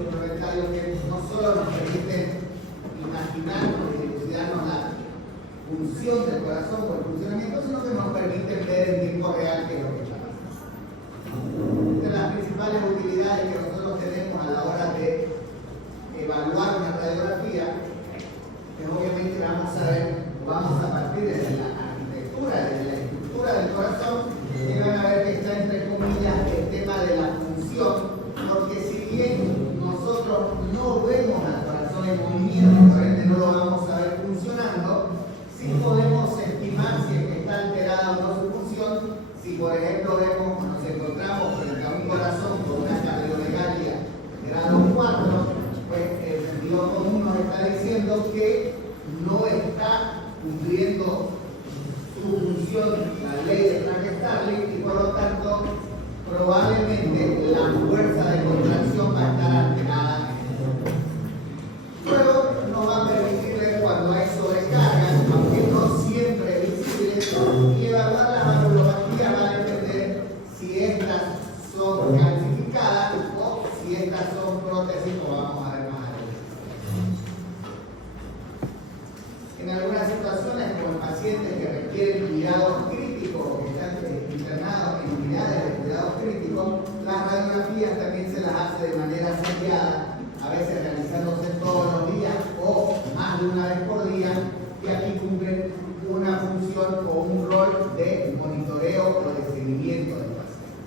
instrumentarios que no solo nos permiten imaginarnos y dilucidarnos la función del corazón o el funcionamiento, sino que nos permiten ver en tiempo real qué es lo que está pasando. Una de las principales utilidades que nosotros tenemos a la hora de evaluar una radiografía es obviamente vamos a partir de la arquitectura, de la estructura del corazón, y van a ver que está entre comillas el tema de la función, porque si bien nosotros no vemos al corazón en movimiento, por ende no lo vamos a ver funcionando, sí podemos estimar si es que está alterada o no su función. Si por ejemplo vemos, nos encontramos frente a un corazón con una cardiomegalia grado 4, pues el sentido común nos está diciendo que no está cumpliendo su función la ley de Frank-Starling y por lo tanto probablemente la fuerza de contracción va a estar alterada. Luego nos va a permitir ver cuando hay sobrecarga, aunque no siempre visible, y evaluar las valvulopatías va a depender si estas son calcificadas o si estas son prótesis, como vamos a ver más adelante. En algunas situaciones, como pacientes que requieren cuidados críticos o que están internados en unidades de cuidados críticos, las radiografías también se las hace de manera seriada, a veces realizándose todos los días o más de una vez por día, y aquí cumplen una función o un rol de monitoreo o de seguimiento del paciente.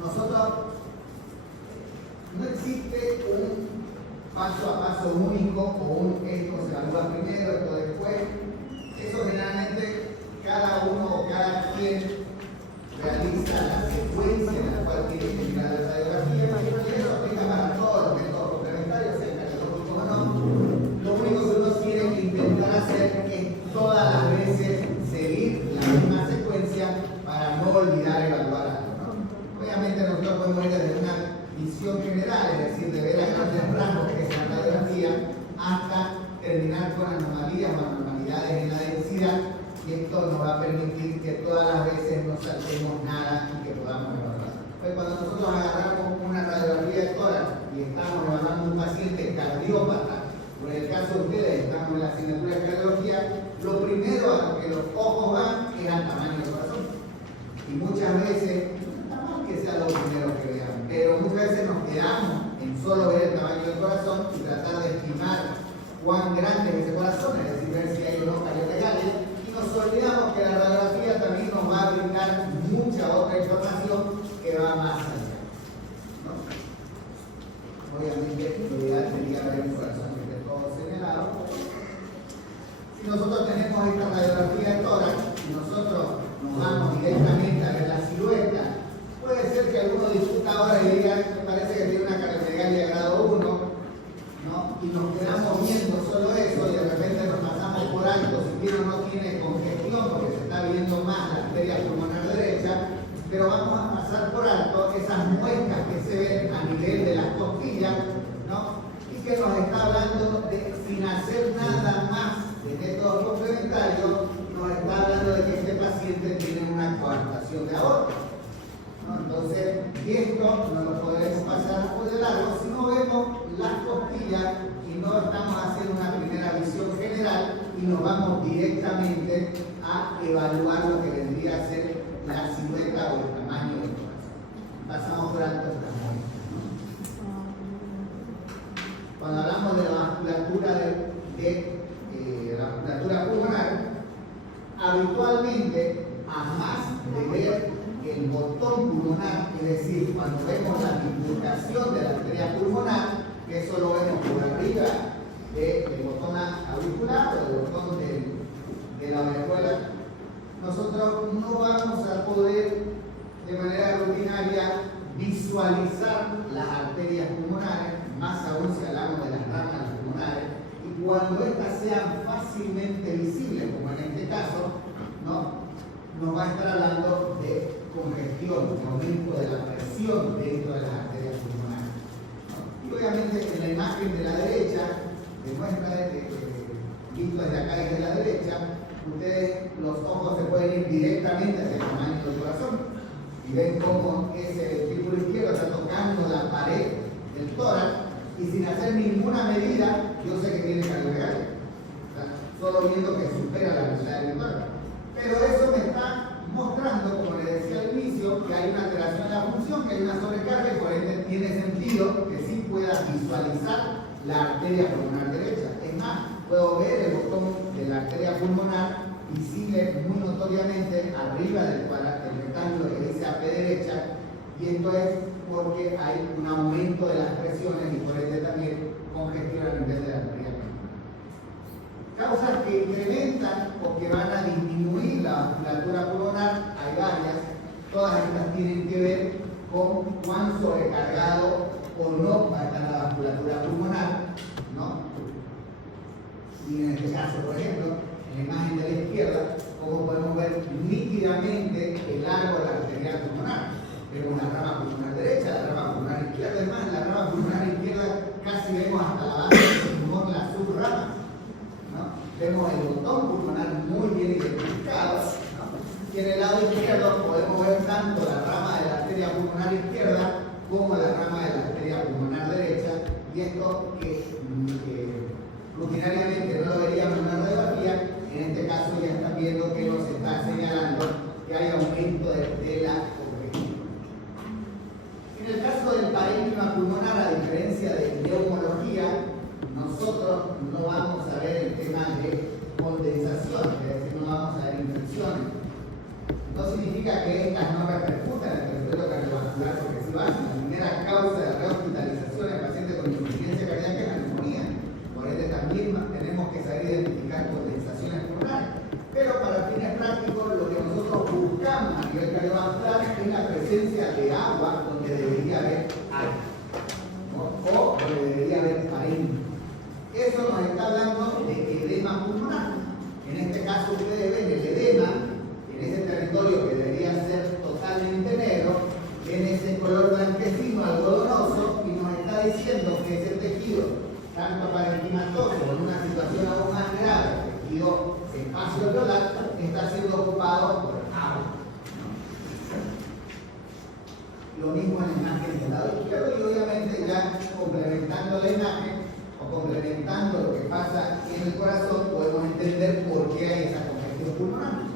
Nosotros, no existe un paso a paso único o esto se evalúa primero, esto después. Eso generalmente cada uno o cada quien realiza la secuencia en la cual tiene que mirar la radiografía, y eso aplica para todos los métodos complementarios, sea cardiológico o no. Lo único que uno tiene que intentar hacer es todas las veces seguir la misma secuencia para no olvidar evaluar algo, ¿no? Obviamente nosotros podemos ir desde una visión general, es decir, de ver a grandes rasgos que es la radiografía, hasta terminar con anomalías o anormalidades en la densidad, y esto nos va a permitir que todas las veces no saltemos nada y que podamos evaluar. Pues cuando nosotros agarramos una radiografía de tórax y estamos evaluando un paciente cardiópata, o en el caso de ustedes estamos en la asignatura de cardiología, lo primero a lo que los ojos van es al tamaño del corazón. Y muchas veces, no está mal que sea lo primero que veamos, pero muchas veces nos quedamos en solo ver el tamaño del corazón y tratar de estimar cuán grande es ese corazón, es decir, ver si hay o no cardiomegalia, y nos olvidamos que la radiografía también nos va a brindar mucha otra información que va más allá, ¿no? Obviamente, lo ideal sería ver un corazón que esté todo señalado. Si nosotros tenemos esta radiografía de tórax y nosotros nos vamos directamente a ver la silueta, puede ser que alguno discuta ahora y diga, me parece que tiene una cardiomegalia grado 1, ¿no? Y nos quedamos viendo solo eso y de repente nos pasamos por alto si tiene o no tiene congestión porque se está viendo más la arteria pulmonar derecha, pero vamos a pasar por alto esas muescas que se ven a nivel de las costillas, ¿no? Y que nos está hablando de, sin hacer nada más de métodos complementarios, nos está hablando de que este paciente tiene una coartación de aorta, ¿no? Entonces, esto no lo podemos pasar por de largo si no vemos las costillas y no estamos haciendo una primera visión general y nos vamos directamente a evaluar lo que vendría a ser la silueta o el tamaño del corazón. Pasamos por alto estas muestras, ¿no? Cuando hablamos de la vasculatura la vasculatura pulmonar, habitualmente, a más de ver el botón pulmonar, es decir, cuando vemos la bifurcación de la arteria pulmonar, que eso lo vemos por arriba del botón auricular o del botón de la aureola, nosotros no vamos a poder de manera rutinaria visualizar las arterias pulmonares, más aún si hablamos de las ramas pulmonares, y cuando estas sean fácilmente visibles, como en este caso, ¿no? Nos va a estar hablando de congestión, de aumento de la presión dentro de las arterias pulmonares, ¿no? Y obviamente en la imagen de la derecha, demuestra visto desde acá desde la derecha, ustedes los ojos se pueden ir directamente hacia el tamaño del corazón. y ven cómo ese ventrículo izquierdo está tocando la pared del tórax y sin hacer ninguna medida, yo sé que tiene cardiomegalia. Solo viendo que supera la velocidad del tórax. Pero eso me está mostrando, como le decía al inicio, que hay una alteración de la función, que hay una sobrecarga y por ende tiene sentido que sí pueda visualizar la arteria pulmonar derecha. Es más, puedo ver el botón de la arteria pulmonar y sigue muy notoriamente arriba del rectángulo que dice AP derecha, y esto es porque hay un aumento de las presiones y por ende también congestión a nivel de la arteria pulmonar. Causas que incrementan o que van a disminuir la vasculatura pulmonar, hay varias, todas estas tienen que ver con cuán sobrecargado o no va a estar la vasculatura pulmonar, ¿no? Y en este caso, por ejemplo, en la imagen de la izquierda, como podemos ver nítidamente el largo de la arteria pulmonar. Vemos la rama pulmonar derecha, la rama pulmonar izquierda, además en la rama pulmonar izquierda casi vemos hasta la base del pulmón las subramas, ¿no? Vemos el botón pulmonar muy bien identificado, ¿no? Y en el lado izquierdo podemos ver tanto la rama de la arteria pulmonar izquierda como la rama de la arteria pulmonar derecha, y esto que rutinariamente no lo veríamos en una radiografía, en este caso ya están viendo que nos está señalando que hay aumento de la congestión. En el caso del parénquima pulmonar, a diferencia de neumología, nosotros no vamos a ver el tema de condensación, es decir, no vamos a ver infecciones. No significa que estas no repercutan en el territorio cardiovascular, porque si van, la primera causa de rehospitalización en pacientes con insuficiencia cardíaca es la neumonía. Por ende también tenemos que saber identificar condensaciones pulmonares. Pero para fines prácticos, lo que nosotros buscamos a nivel cardiovascular es la presencia de agua donde debería haber aire, ¿no? O donde debería haber parénquima. Eso nos está hablando de edema pulmonar. En este caso ustedes ven el edema en ese territorio que debería ser totalmente negro, en ese color blanquecino algodonoso, y nos está diciendo que ese tejido, tanto parenquimatoso en una situación aún más grave, tejido espacio alveolar, está siendo ocupado por agua. Lo mismo en la imagen del lado izquierdo, y obviamente ya complementando la imagen o complementando lo que pasa en el corazón, podemos entender por qué hay esa congestión pulmonar.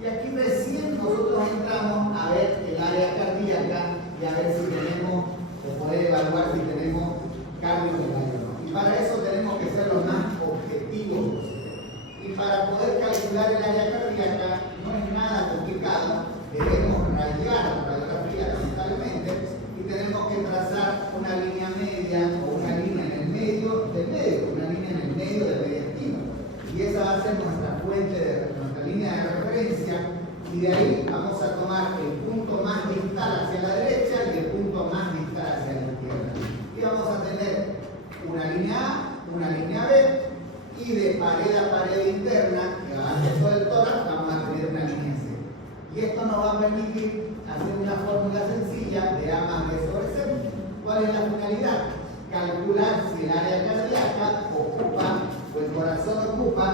Y aquí recién nosotros entramos a ver el área cardíaca y a ver si tenemos, o poder evaluar si tenemos cardiomegalia. Y para eso tenemos que ser lo más objetivos posible. Y para poder calcular el área cardíaca no es nada complicado. Debemos rayar la radiografía lamentablemente y tenemos que trazar una línea media o una línea en el medio del medio, una línea en el medio del mediastino. Y esa va a ser nuestra fuente de nuestra línea de referencia, y de ahí vamos a tomar el punto más distal hacia la derecha y el punto más distal hacia la izquierda. Y vamos a tener una línea A, una línea B, y de pared a pared interna, que va a ser todo el tórax, vamos a tener una línea C. Y esto nos va a permitir hacer una fórmula sencilla de A más B sobre C. ¿Cuál es la finalidad? Calcular si el área cardíaca ocupa, o el corazón ocupa,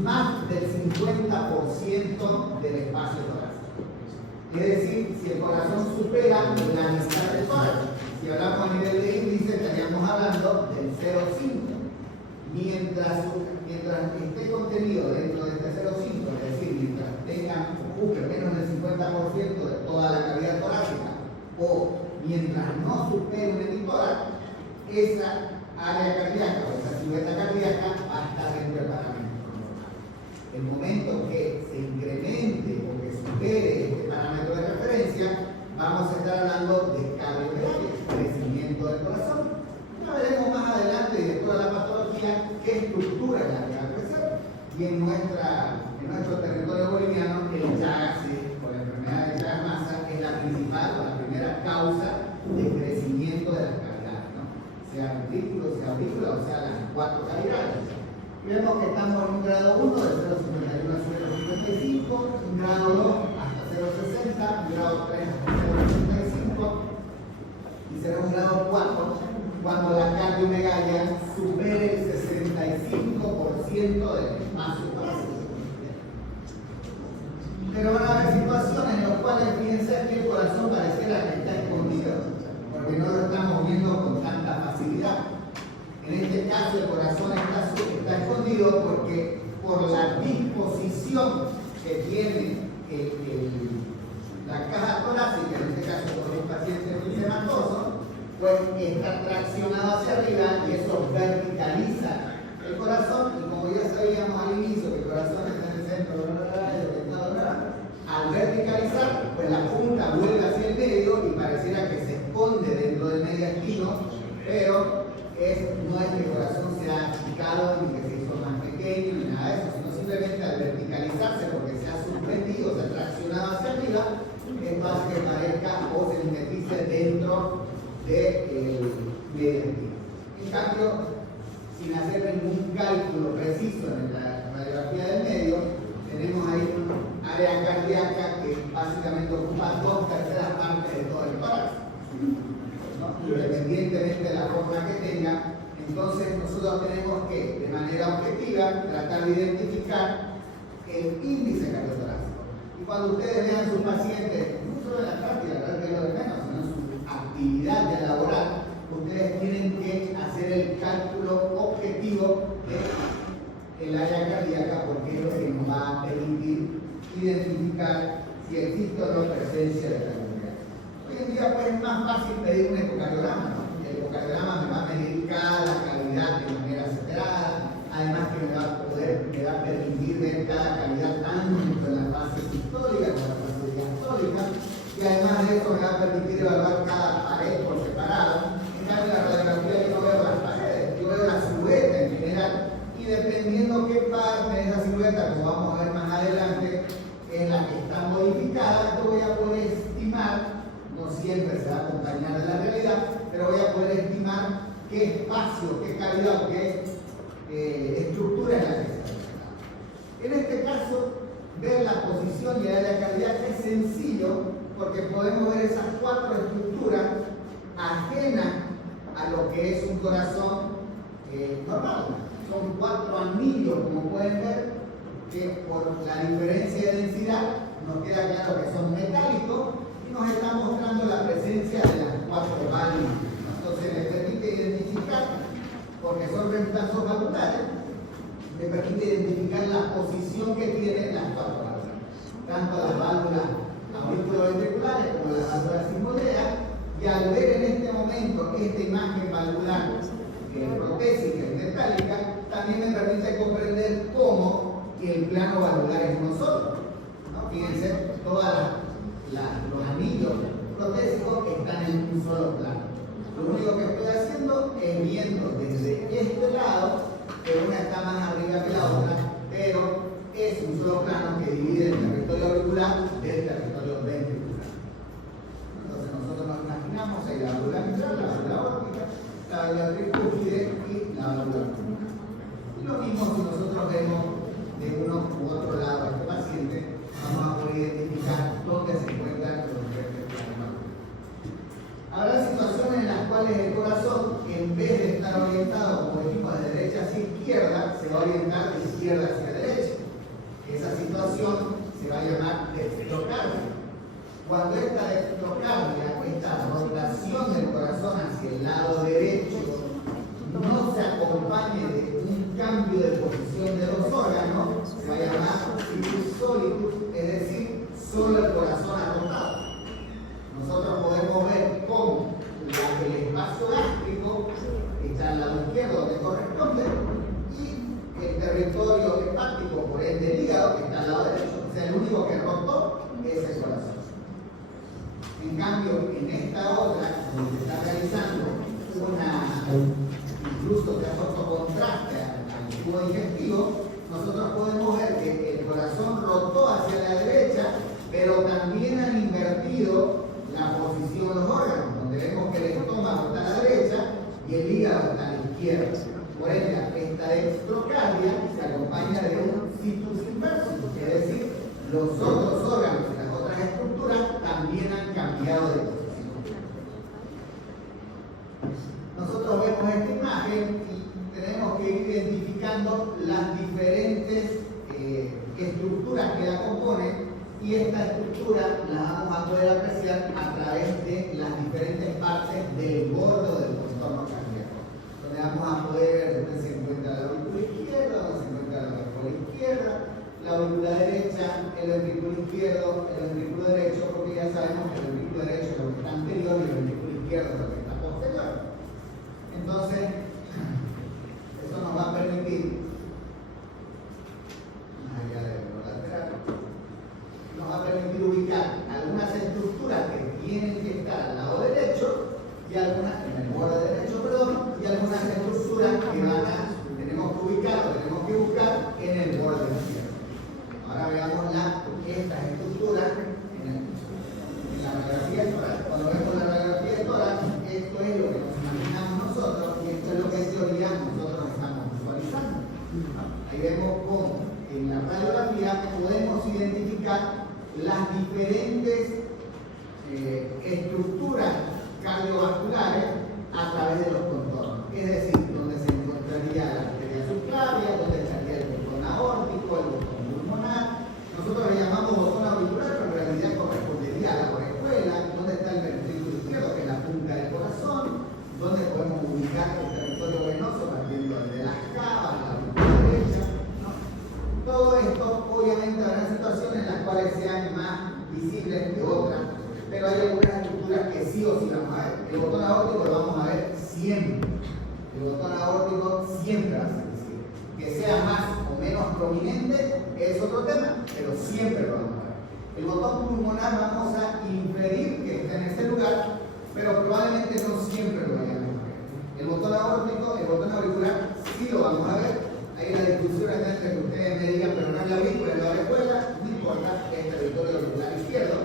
más del 50% del espacio torácico. Es decir, si el corazón supera la mitad del tórax. Si hablamos a nivel de índice, estaríamos hablando del 0,5. Mientras esté contenido dentro de este 0,5, es decir, mientras ocupe menos del 50% de toda la cavidad torácica, o mientras no supere un hemitórax, esa área cardíaca o esa silueta cardíaca va a estar dentro del parámetro normal. El momento que se incremente o que supere este parámetro de referencia, vamos a estar hablando de cardiomegalia, crecimiento del corazón. Ya veremos más adelante y después de la patología qué estructura es la que va a crecer. Y en nuestro territorio boliviano, el Chagas, o la enfermedad de Chagas-Massa, es la principal o la primera causa de crecimiento de las cavidades, ¿no? Sea ventrículo, sea aurícula o sea las cuatro cavidades. Y vemos que estamos en un grado 1 de 0,51 a 0,55, un grado 2 hasta 0,60, un grado 3 hasta 0,65 y será un grado 4 cuando la cardiomegalia supere el 65% del espacio torácico. Pero van a haber situaciones en las corazón pareciera que está escondido, porque no lo estamos viendo con tanta facilidad. En este caso el corazón está escondido porque por la disposición que tiene la caja torácica, en este caso por un paciente glucematoso, pues está traccionado hacia arriba y eso verticaliza el corazón. Y como ya sabíamos al inicio que el corazón está en el centro, al verticalizar, pues la punta vuelve hacia el medio y pareciera que se esconde dentro del mediastino, pero no es que el corazón se ha achicado ni que se hizo más pequeño ni nada de eso, sino simplemente al verticalizarse porque se ha suspendido, se ha traccionado hacia arriba, es más que parezca o se mimetice dentro del mediastino. En cambio, sin hacer ningún cálculo preciso en la radiografía del medio, tenemos ahí un área cardíaca que básicamente ocupa 2/3 partes de todo el tórax, ¿no? Independientemente de la forma que tenga. Entonces nosotros tenemos que, de manera objetiva, tratar de identificar el índice cardiotorácico. Y cuando ustedes vean sus pacientes, no solo en la práctica es lo de menos, sino en su actividad ya laboral, ustedes tienen que hacer el cálculo objetivo del área cardíaca, porque es lo que nos va a permitir identificar si existe o no presencia de cardiopatía. Hoy en día pues, es más fácil pedir un ecocardiograma, ¿no? El ecocardiograma me va a medir cada cavidad de manera separada, además que me va a permitir ver cada cavidad tanto en la fase sistólica como en la fase diastólica, y además de eso me va a permitir evaluar cada pared por separado. En cambio, en la radiografía yo no veo las paredes, yo veo la silueta en general, y dependiendo qué parte de esa silueta, como vamos a ver más adelante, es la que está modificada, yo voy a poder estimar, no siempre se va a acompañar de la realidad, pero voy a poder estimar qué espacio, qué calidad o qué estructura es la que está afectada. En este caso, ver la posición y el área cardíaca es sencillo porque podemos ver esas 4 estructuras ajenas a lo que es un corazón normal. Son 4 anillos, como pueden ver, que por la diferencia de densidad nos queda claro que son metálicos y nos está mostrando la presencia de las 4 válvulas. Entonces me permite identificar, porque son reemplazos valvulares, me permite identificar la posición que tienen las 4 válvulas, tanto las válvulas auriculoventriculares como las válvulas simboleas. Y al ver en este momento esta imagen valvular protésica y metálica, también me permite comprender cómo el plano valvular es uno solo, ¿no? Fíjense, todos los anillos protésicos están en un solo plano. Lo único que estoy haciendo es viendo desde este lado, que una está más arriba que la otra, pero es un solo plano que divide el territorio auricular del territorio ventricular. Entonces nosotros nos imaginamos ahí la válvula mitral, la válvula aórtica, la válvula tricúspide y la válvula pulmonar. Y lo mismo si nosotros vemos de uno u otro lado a este paciente, vamos a poder identificar dónde se encuentran los diferentes planos. Habrá situaciones en las cuales el corazón, en vez de estar orientado, como dijimos, de derecha hacia izquierda, se va a orientar de izquierda hacia derecha. Esa situación se va a llamar dextrocardia. Cuando esta dextrocardia, esta rotación del corazón hacia el lado derecho, no se acompañe de un cambio de posición de los órganos, se va a llamar situs solitus, es decir, solo el corazón arrotado. Nosotros podemos ver cómo el espacio gástrico está al lado izquierdo donde corresponde y el territorio hepático, por ende el hígado, que está al lado derecho. O sea, el único que rotó es el corazón. En cambio, en esta otra, donde se está realizando incluso de contraste al tubo digestivo, nosotros podemos ver que el corazón rotó hacia la derecha, pero también han invertido la posición de los órganos, donde vemos que el estómago está a la derecha y el hígado está a la izquierda. Por ende, esta dextrocardia se acompaña de un situs inversus, es decir, los otros órganos y las otras estructuras también han cambiado de posición. Nosotros vemos esta imagen y tenemos que ir identificando las diferentes estructuras que la componen Y esta estructura la vamos a poder apreciar a través de las diferentes partes del gordo del contorno cardíaco, donde vamos a poder ver dónde se encuentra la aurícula izquierda, dónde se encuentra la aurícula izquierda, la aurícula derecha, el ventrículo izquierdo, el ventrículo derecho, porque ya sabemos que el ventrículo derecho es lo que está anterior y el ventrículo izquierdo es lo que está posterior. Entonces, esto nos va a permitir, más allá de lo lateral, nos va a permitir ubicar algunas estructuras que tienen que estar al lado derecho y algunas en el borde derecho, perdón, y algunas estructuras que tenemos que ubicar o tenemos que buscar en el borde izquierdo. Ahora veamos estas estructuras en la radiografía toral. Cuando vemos la radiografía toral, esto es lo que nos imaginamos nosotros y esto es lo que en teoría nosotros estamos visualizando. Ahí vemos cómo en la radiografía podemos identificar las diferentes estructuras cardiovasculares a través de los contornos. Es decir, donde se encontraría la arteria subclavia, donde estaría el botón aórtico, el botón pulmonar. Nosotros le llamamos botón auricular, pero en realidad correspondería a la orejuela, donde está el ventrículo izquierdo, que es la punta del corazón, donde podemos ubicar el territorio venoso partiendo de las cavas, la aurícula derecha. Todo esto, obviamente, habrá situaciones en las cuales sean más visibles que otras, pero hay algunas estructuras que sí o sí vamos a ver. El botón aórtico lo vamos a ver siempre. El botón aórtico siempre va a ser visible. Que sea más o menos prominente es otro tema, pero siempre lo vamos a ver. El botón pulmonar vamos a inferir que está en ese lugar, pero probablemente no siempre lo vayamos a ver. El botón aórtico, el botón auricular, sí lo vamos a ver. Hay una discusión entre que ustedes me digan, pero no es la aurícula, es la orejuela, no importa, es territorio auricular izquierdo.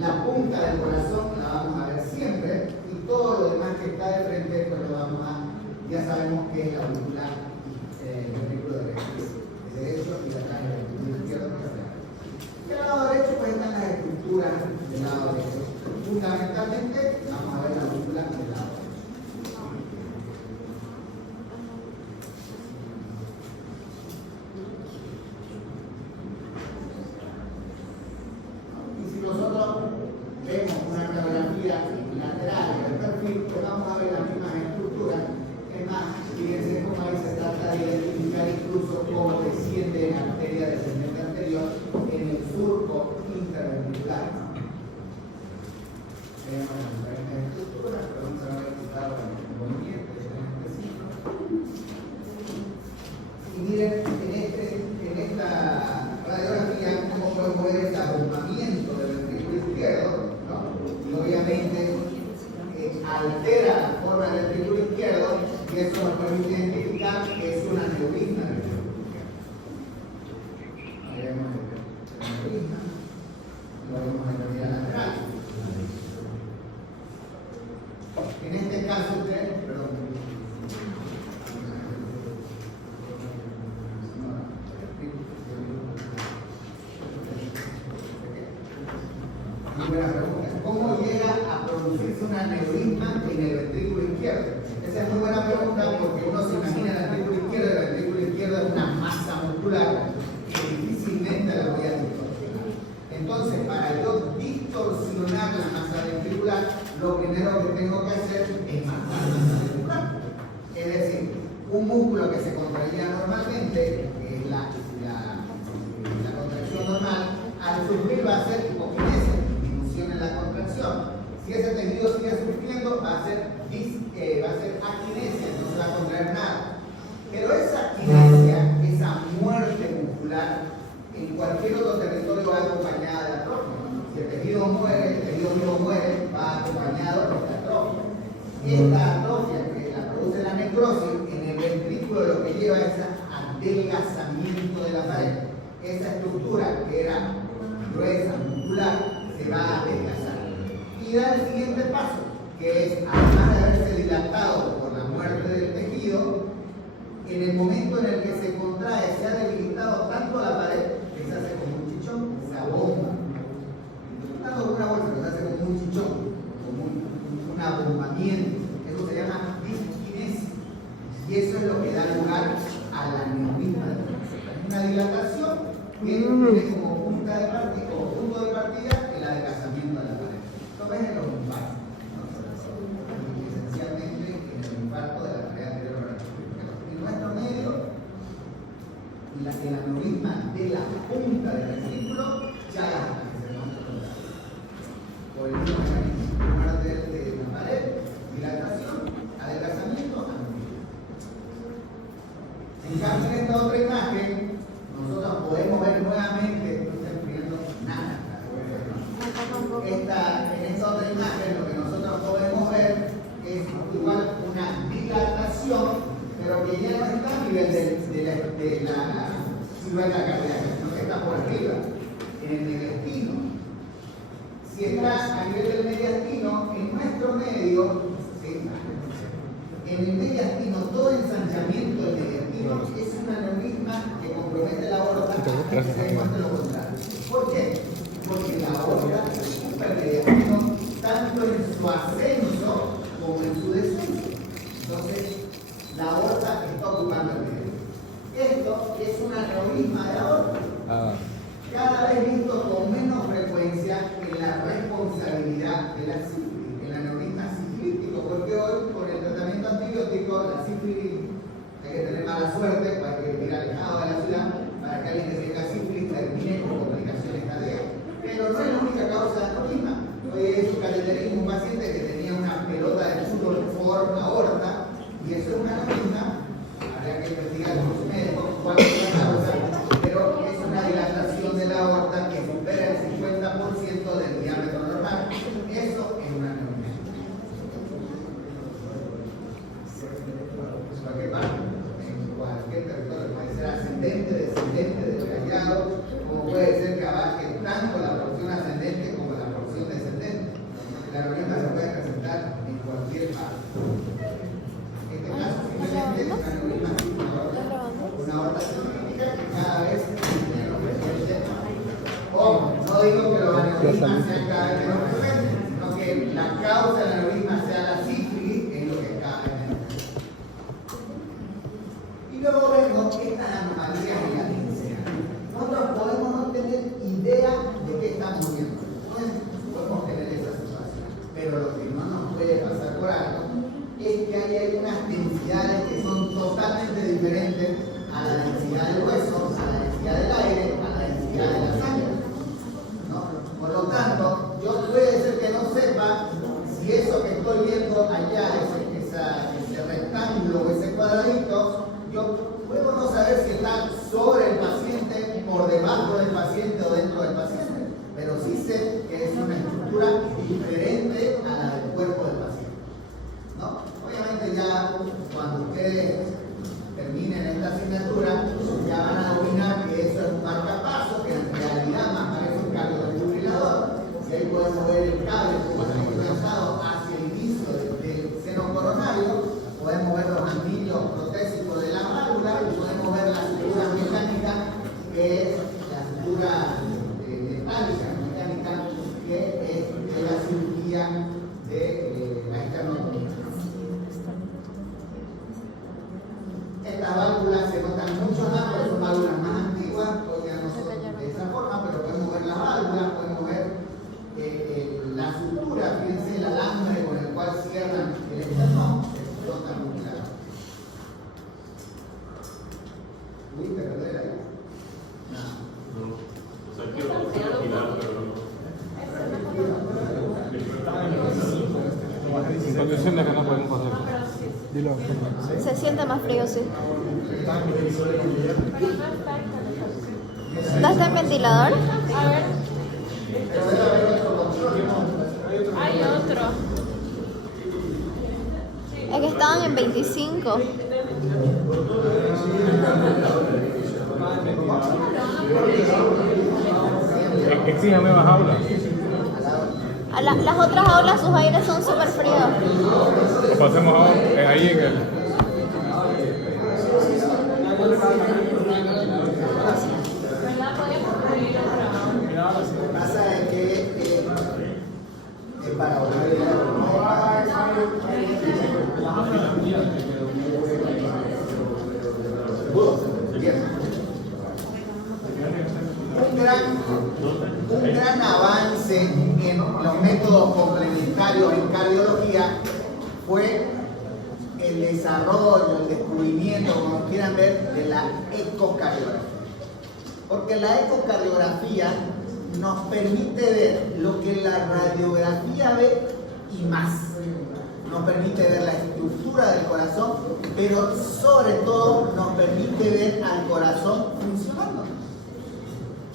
La punta del corazón la vamos a ver siempre y todo lo demás que está de frente, pues lo vamos a, ya sabemos que es la aurícula, el ventrículo derecho y acá el ventrículo izquierdo. Y al lado derecho pues están las estructuras del lado derecho. Fundamentalmente vamos a ver la aurícula del lado derecho. Nosotros vemos una radiografía lateral del perfil, pues vamos a ver las mismas estructuras. Es más, fíjense cómo ahí se trata de identificar incluso cómo desciende la arteria descendente anterior en el surco interventricular. Vemos las diferentes estructuras, pero vamos a ver en el movimiento específico. Y miren, en esta radiografía, cómo podemos ver este agrupamiento del ventrículo izquierdo, ¿no? Y obviamente altera la forma del ventrículo izquierdo y eso nos permite identificar que es una aneurisma del ventrículo izquierdo. Ahí vemos el aneurisma, lo vemos en la vía lateral. En este caso, buena pregunta. ¿Cómo llega a producirse un aneurisma en el ventrículo izquierdo? Esa es muy buena pregunta porque uno se imagina el ventrículo izquierdo y el ventrículo izquierdo es una masa muscular que difícilmente la voy a distorsionar. Entonces, para yo distorsionar la masa ventricular, lo primero que tengo que hacer es matar la masa ventricular. Es decir, un músculo que se contraía normalmente, que es la contracción normal, al sufrir va a ser hipoquinesia, disminución en la contracción. Si ese tejido sigue sufriendo, va a ser aquinesia, no se va a contraer nada. Pero esa aquinesia, esa muerte muscular, en cualquier otro territorio va acompañada de atrofia. Si el tejido muere, el tejido vivo muere, va acompañado de esta atrofia. Y esta atrofia que la produce la necrosis, en el ventrículo lo que lleva es adelgazamiento de la pared. Esa estructura que era gruesa, muscular, se va a adelgazar. Y da el siguiente paso, que es, además de haberse dilatado por la muerte del tejido, en el momento en el que se contrae, se ha debilitado tanto la pared que se hace como un chichón, se abomba. No como una bolsa, se hace como un chichón, como un abombamiento. Eso se llama disquinesia. Y eso es lo que da lugar a la aneurisma. Una dilatación que tiene como punto si no es la cardíaca, sino que está por arriba, en el mediastino. Si está a nivel del mediastino, en nuestro medio, ¿sí? En el mediastino, todo ensanchamiento del mediastino es un aneurisma que compromete la aorta hasta que se demuestre lo contrario. ¿Por qué? Porque la aorta ocupa el mediastino tanto en su ascenso como en su descenso. Entonces, la aorta está ocupando el mediastino. Esto es un aneurisma de aorta. Cada vez visto con menos frecuencia en la responsabilidad de la sífilis, el aneurisma sifilítico, porque hoy con el tratamiento antibiótico, la sífilis hay que tener mala suerte, hay que vivir alejado de la ciudad para que alguien que tenga sífilis termine con complicaciones cardíacas. Pero no es la única causa de aneurisma. Hoy he hecho cateterismo un paciente que tenía una pelota de fútbol por aorta y eso es un aneurisma. Habría que investigar con los médicos cuál es la causa, pero es una dilatación de la aorta que supera el 50% del diámetro normal. Eso es una aneurisma. Cualquier parte, en cualquier territorio, puede ser ascendente, descendente, desviado, como puede ser que abarque tanto la porción ascendente como la porción descendente. La aneurisma se puede presentar en cualquier parte. En este caso, simplemente es una aneurisma una aorta sifilítica que cada vez es menos frecuente. Ojo, no digo que los aneurismas sean cada vez menos frecuentes, sino que la causa del aneurisma sea la sífilis, es lo que es cada vez menos frecuente. Y luego vemos estas anomalías en la densidad. Nosotros podemos no tener idea de qué estamos viendo. Podemos tener esa situación. Pero lo que no nos puede pasar por alto es que hay unas densidades que son totalmente diferentes a la densidad del hueso, a la densidad del aire, a la densidad de la sangre, ¿no? Por lo tanto, yo puede ser que no sepa si eso que estoy viendo allá, ese rectángulo o ese cuadradito, yo puedo no saber si está sobre el paciente, por debajo del paciente o dentro del paciente, pero sí sé que es una estructura diferente a la del cuerpo del paciente, ¿no? Obviamente ya cuando ustedes terminen esta asignatura, ya van a dominar que eso es un marcapaso, que en realidad más parece un cardiodesfibrilador, y ahí podemos ver el cable como está lanzado hacia el inicio del seno coronario, podemos ver los anillos protésicos de la válvula y podemos ver la sutura mecánica, que es la sutura mecánica, que es de la cirugía de la esternotomía. Estas válvulas se notan mucho más, porque son válvulas más antiguas, porque no son de esa forma, pero podemos ver las válvulas, podemos ver la sutura, fíjense el alambre con el cual cierran el esternón, se nota muy claro. ¿Pudiste perder ahí? No. O sea, quiero girar, pero en condición de que no podemos hacer. Dilo. Se siente más frío, sí. ¿No está en ventilador? A ver. Hay otro. Es que estaban en 25. Exíjame más aulas. Las otras aulas, sus aires son súper fríos. Lo pasemos ahora, ahí en el... Pasa es que para volver un gran avance en los métodos complementarios en cardiología fue el desarrollo, el descubrimiento, como quieran ver, de la ecocardiografía. Porque la ecocardiografía nos permite ver lo que la radiografía ve y más. Nos permite ver la estructura del corazón, pero sobre todo nos permite ver al corazón funcionando.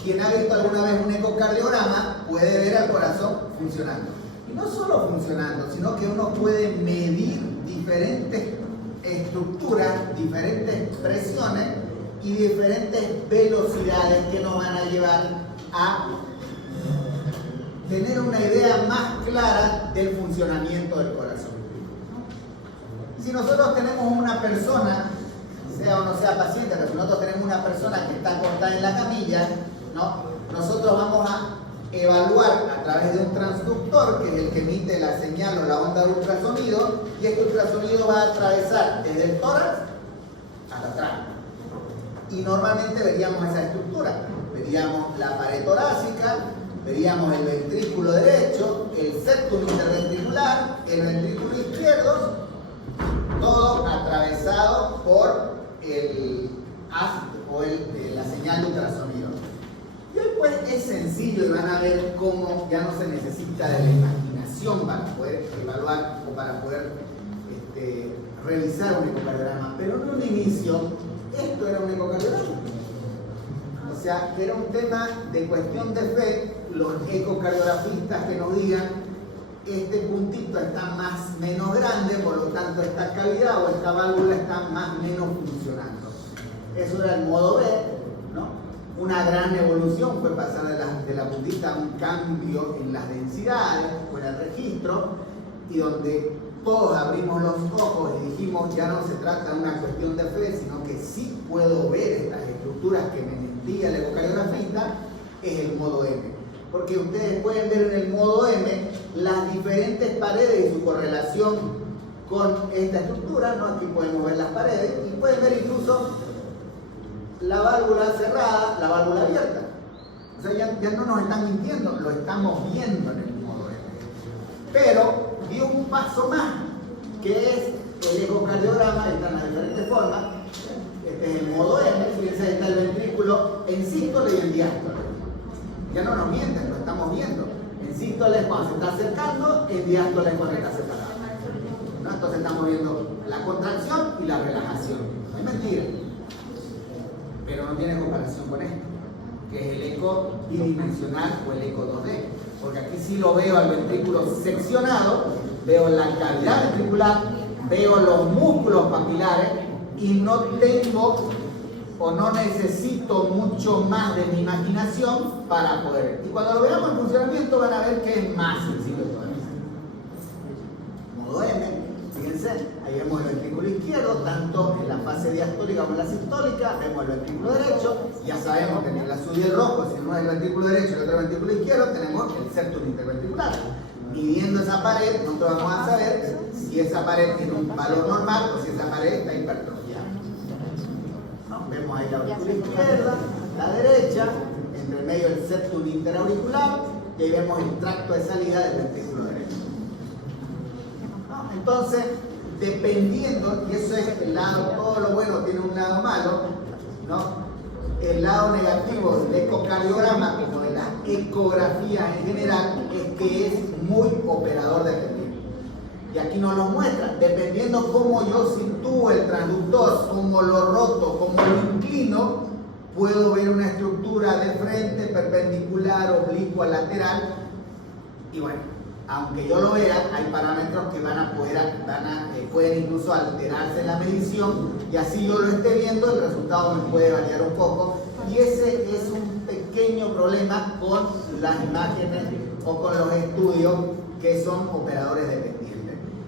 Quien ha visto alguna vez un ecocardiograma puede ver al corazón funcionando. Y no solo funcionando, sino que uno puede medir diferentes estructuras, diferentes presiones y diferentes velocidades que nos van a llevar a tener una idea más clara del funcionamiento del corazón. Si nosotros tenemos una persona, sea o no sea paciente, pero si nosotros tenemos una persona que está acostada en la camilla, ¿no? Nosotros vamos a evaluar a través de un transductor, que es el que emite la señal o la onda de ultrasonido, y este ultrasonido va a atravesar desde el tórax hasta atrás. Y normalmente veríamos esa estructura, veríamos la pared torácica, veríamos el ventrículo derecho, el septum interventricular, el ventrículo izquierdo, todo atravesado por la señal de ultrasonido. Y hoy pues es sencillo y van a ver cómo ya no se necesita de la imaginación para poder evaluar o para poder revisar un ecocardiograma. Pero en un inicio, esto era un ecocardiograma. O sea, que era un tema de cuestión de fe, los ecocardiografistas que nos digan este puntito está más menos grande, por lo tanto esta cavidad o esta válvula está más menos funcionando. Eso era el modo B, ¿no? Una gran evolución fue pasar de la puntita a un cambio en las densidades o en el registro, y donde todos abrimos los ojos y dijimos ya no se trata de una cuestión de fe, sino que sí puedo ver estas estructuras que me diga el ecocardiografista, es el modo M. Porque ustedes pueden ver en el modo M las diferentes paredes y su correlación con esta estructura, ¿no? Aquí podemos ver las paredes y pueden ver incluso la válvula cerrada, la válvula abierta. O sea, ya no nos están mintiendo, lo estamos viendo en el modo M. Pero dio un paso más, que es el ecocardiograma, está en las diferentes formas. Este es el modo M, fíjense, está el ventrículo en sístole y en diástole. Ya no nos mienten, lo estamos viendo. En sístole es cuando se está acercando, en diástole es cuando está separado, ¿no? Entonces estamos viendo la contracción y la relajación. No es mentira. Pero no tiene comparación con esto, que es el eco bidimensional o el eco 2D. Porque aquí sí lo veo al ventrículo seccionado, veo la cavidad ventricular, veo los músculos papilares y no tengo o no necesito mucho más de mi imaginación para poder ver. Y cuando lo veamos en funcionamiento van a ver que es más sencillo todavía. Modo M, fíjense, ahí vemos el ventrículo izquierdo, tanto en la fase diastólica como en la sistólica, vemos el ventrículo derecho, ya sabemos que en el azul y el rojo, si no es el ventrículo derecho y el otro ventrículo izquierdo, tenemos el septum interventricular. Midiendo esa pared, nosotros vamos a saber si esa pared tiene un valor normal o si esa pared está hipertrofiada. Vemos ahí la aurícula izquierda, la derecha, entre el medio del septum interauricular, y ahí vemos el tracto de salida del ventrículo derecho. Entonces, dependiendo, y eso es el lado, todo lo bueno tiene un lado malo, ¿no? El lado negativo del ecocardiograma, como de las ecografías en general, es que es muy operador dependiente. Y aquí nos lo muestra, dependiendo cómo yo sitúo el transductor, cómo lo roto, cómo lo inclino, puedo ver una estructura de frente, perpendicular, oblicua, lateral. Y bueno, aunque yo lo vea, hay parámetros que pueden incluso alterarse la medición, y así yo lo esté viendo, el resultado me puede variar un poco. Y ese es un pequeño problema con las imágenes o con los estudios que son operadores dependientes.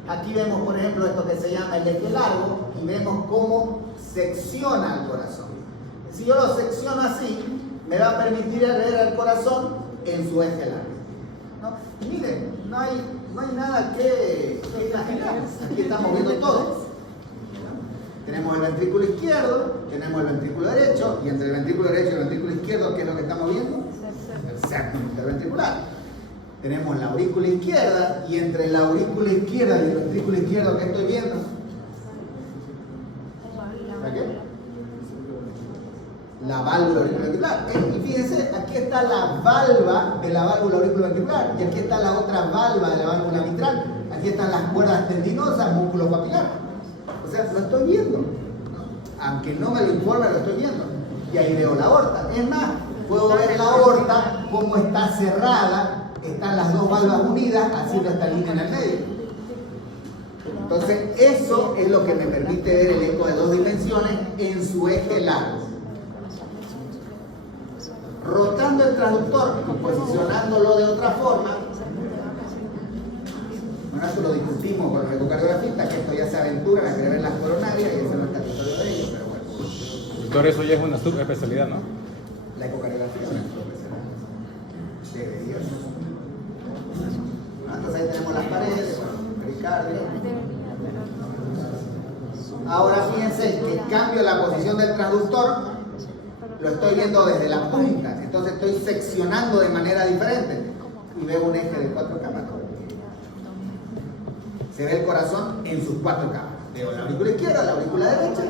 Aquí vemos, por ejemplo, esto que se llama el eje largo, y vemos cómo secciona el corazón. Si yo lo secciono así, me va a permitir ver al corazón en su eje largo, ¿no? Y miren, no hay nada que imaginar. Aquí estamos viendo todo. Tenemos el ventrículo izquierdo, tenemos el ventrículo derecho, y entre el ventrículo derecho y el ventrículo izquierdo, ¿qué es lo que estamos viendo? El septum interventricular. Tenemos la aurícula izquierda, y entre la aurícula izquierda y el ventrículo izquierdo, ¿qué estoy viendo? ¿Qué? La válvula auriculoventricular. Y fíjense, aquí está la valva de la válvula auriculoventricular, y aquí está la otra valva de la válvula mitral. Aquí están las cuerdas tendinosas, músculo papilar. O sea, lo estoy viendo, ¿no? Aunque no me lo informe, lo estoy viendo. Y ahí veo la aorta. Es más, puedo ver la aorta como está cerrada. Están las dos valvas unidas haciendo esta línea en el medio. Entonces, eso es lo que me permite ver el eco de dos dimensiones en su eje largo. Rotando el transductor y posicionándolo de otra forma. Bueno, esto lo discutimos con los ecocardiografistas, que esto ya se aventuran a querer ver las coronarias y eso no es territorio de ellos, pero bueno. Doctor, eso ya es una subespecialidad, ¿no? La ecocardiografía es una subespecialidad. Debería ser. Entonces ahí tenemos las paredes, bueno, pericardio. Ahora fíjense que cambio la posición del transductor, lo estoy viendo desde la punta, entonces estoy seccionando de manera diferente y veo un eje de 4 cámaras. Se ve el corazón en sus 4 cámaras. Veo la aurícula izquierda, la aurícula derecha,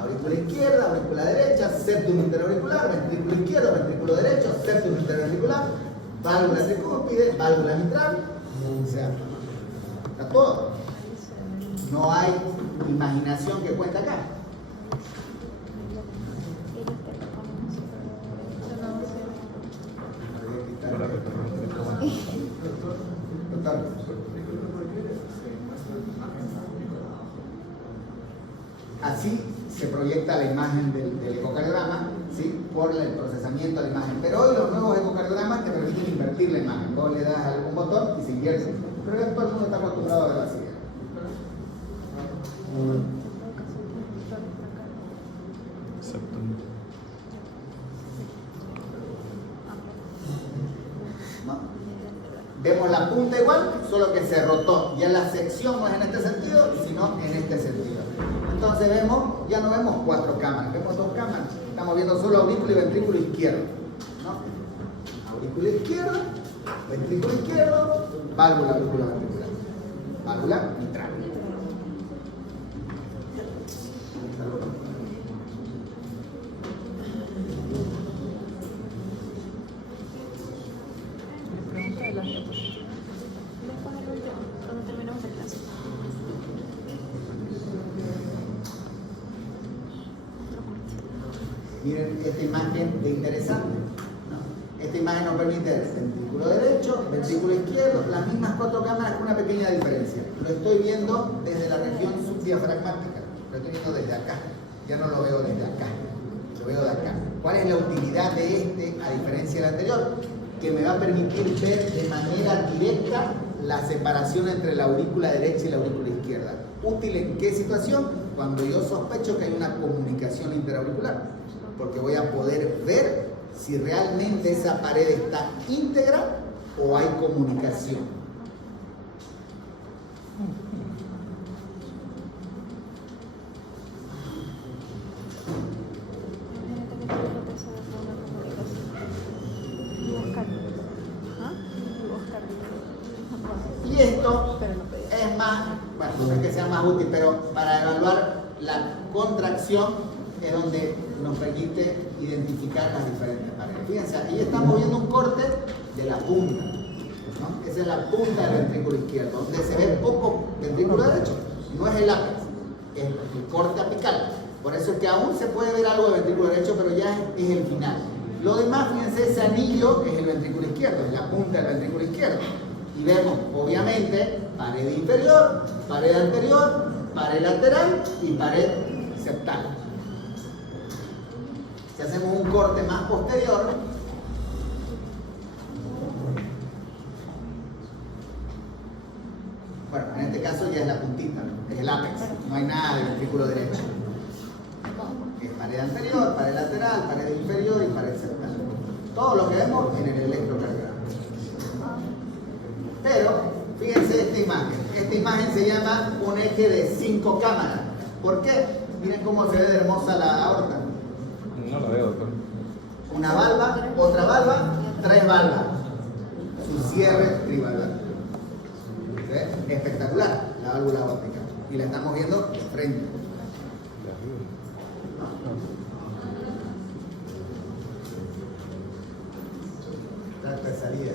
aurícula izquierda, aurícula derecha, septum interauricular, ventrículo izquierdo, ventrículo derecho, septum interauricular, válvula tricúspide, válvula mitral, o sea, está todo. No hay imaginación que cuenta acá. Doctor. Así se proyecta la imagen del ecocardiograma, ¿sí? Por el procesamiento de la imagen. Pero hoy los nuevos ecocardiogramas te permiten invertir la imagen. Vos le das a algún botón y se invierte. Pero ya todo el mundo está acostumbrado a verlo así. ¿No? Vemos la punta igual, solo que se rotó. Ya la sección no es en este sentido, sino en este sentido. Entonces vemos, ya no vemos 4 cámaras, vemos 2 cámaras. Estamos viendo solo aurículo y ventrículo izquierdo, ¿no? Aurículo izquierdo, ventrículo izquierdo, válvula auricular ventricular, válvula mitral. Miren esta imagen de interesante, ¿no? Esta imagen nos permite el ventrículo derecho, ventrículo izquierdo, las mismas 4 cámaras con una pequeña diferencia. Lo estoy viendo desde la región subdiafragmática, lo estoy viendo desde acá, ya no lo veo desde acá, lo veo de acá. ¿Cuál es la utilidad de este a diferencia del anterior? Que me va a permitir ver de manera directa la separación entre la aurícula derecha y la aurícula izquierda. ¿Útil en qué situación? Cuando yo sospecho que hay una comunicación interauricular, porque voy a poder ver si realmente esa pared está íntegra o hay comunicación. Y esto es más, bueno, no es que sea más útil, pero para evaluar la contracción es donde nos permite identificar las diferentes paredes. Fíjense, ahí estamos viendo un corte de la punta, ¿no? Esa es la punta del ventrículo izquierdo, donde se ve poco ventrículo derecho. No es el ápice, es el corte apical. Por eso es que aún se puede ver algo de ventrículo derecho, pero ya es el final. Lo demás, fíjense, ese anillo es el ventrículo izquierdo, es la punta del ventrículo izquierdo. Y vemos, obviamente, pared inferior, pared anterior, pared lateral y pared septal. Si hacemos un corte más posterior, bueno, en este caso ya es la puntita, ¿no? Es el ápex, no hay nada de ventrículo derecho. Es pared anterior, pared lateral, pared inferior y pared septal. Todo lo que vemos en el electrocardiograma. Pero, fíjense esta imagen. Esta imagen se llama un eje de 5 cámaras. ¿Por qué? Miren cómo se ve de hermosa la aorta. No la veo, doctor. Una valva, otra valva, 3 valvas. Su cierre trivalvar. ¿Sí? Espectacular la válvula aórtica. Y la estamos viendo de frente. La pesadilla.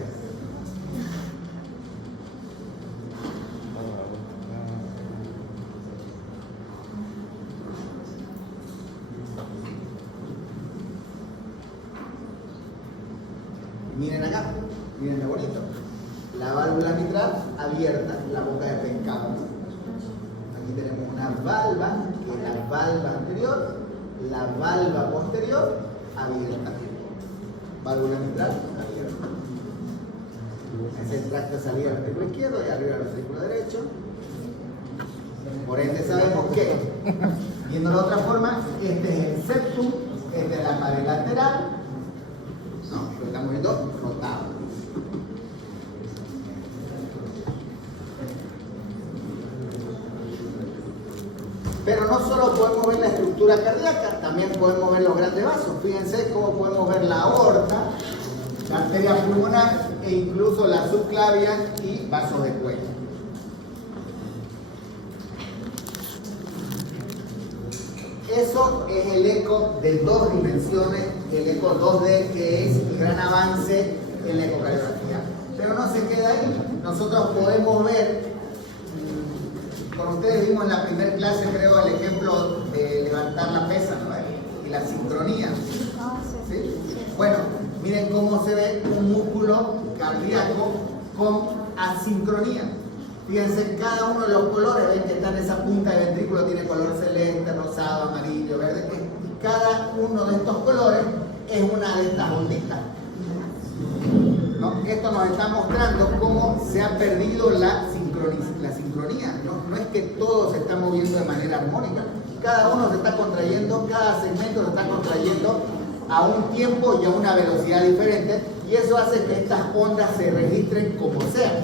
Miren acá, miren qué bonito. La válvula mitral abierta, la boca de Pencao. Aquí tenemos una valva, que es la valva anterior, la valva posterior abierta. válvula mitral abierta. Es el tracto de salida del ventrículo izquierdo y arriba del ventrículo derecho. Por ende sabemos que, viendo de otra forma, este es el septum, este es la pared lateral. No, lo estamos viendo rotado. Pero no solo podemos ver la estructura cardíaca, también podemos ver los grandes vasos. Fíjense cómo podemos ver la aorta, la arteria pulmonar e incluso la subclavia y vasos de cuello. Eso es el eco de 2 dimensiones, el eco 2D, que es el gran avance en la ecocardiografía. Pero no se queda ahí. Nosotros podemos ver, con ustedes vimos en la primera clase, creo, el ejemplo de levantar la pesa, ¿no? Y la sincronía. ¿Sí? Bueno, miren cómo se ve un músculo cardíaco con asincronía. Fíjense, cada uno de los colores, ven que está en esa punta de ventrículo, tiene color celeste, rosado, amarillo, verde, y cada uno de estos colores es una de estas onditas. ¿No? Esto nos está mostrando cómo se ha perdido la sincronía. No es que todo se está moviendo de manera armónica. Cada uno se está contrayendo, cada segmento se está contrayendo a un tiempo y a una velocidad diferente, y eso hace que estas ondas se registren como sea.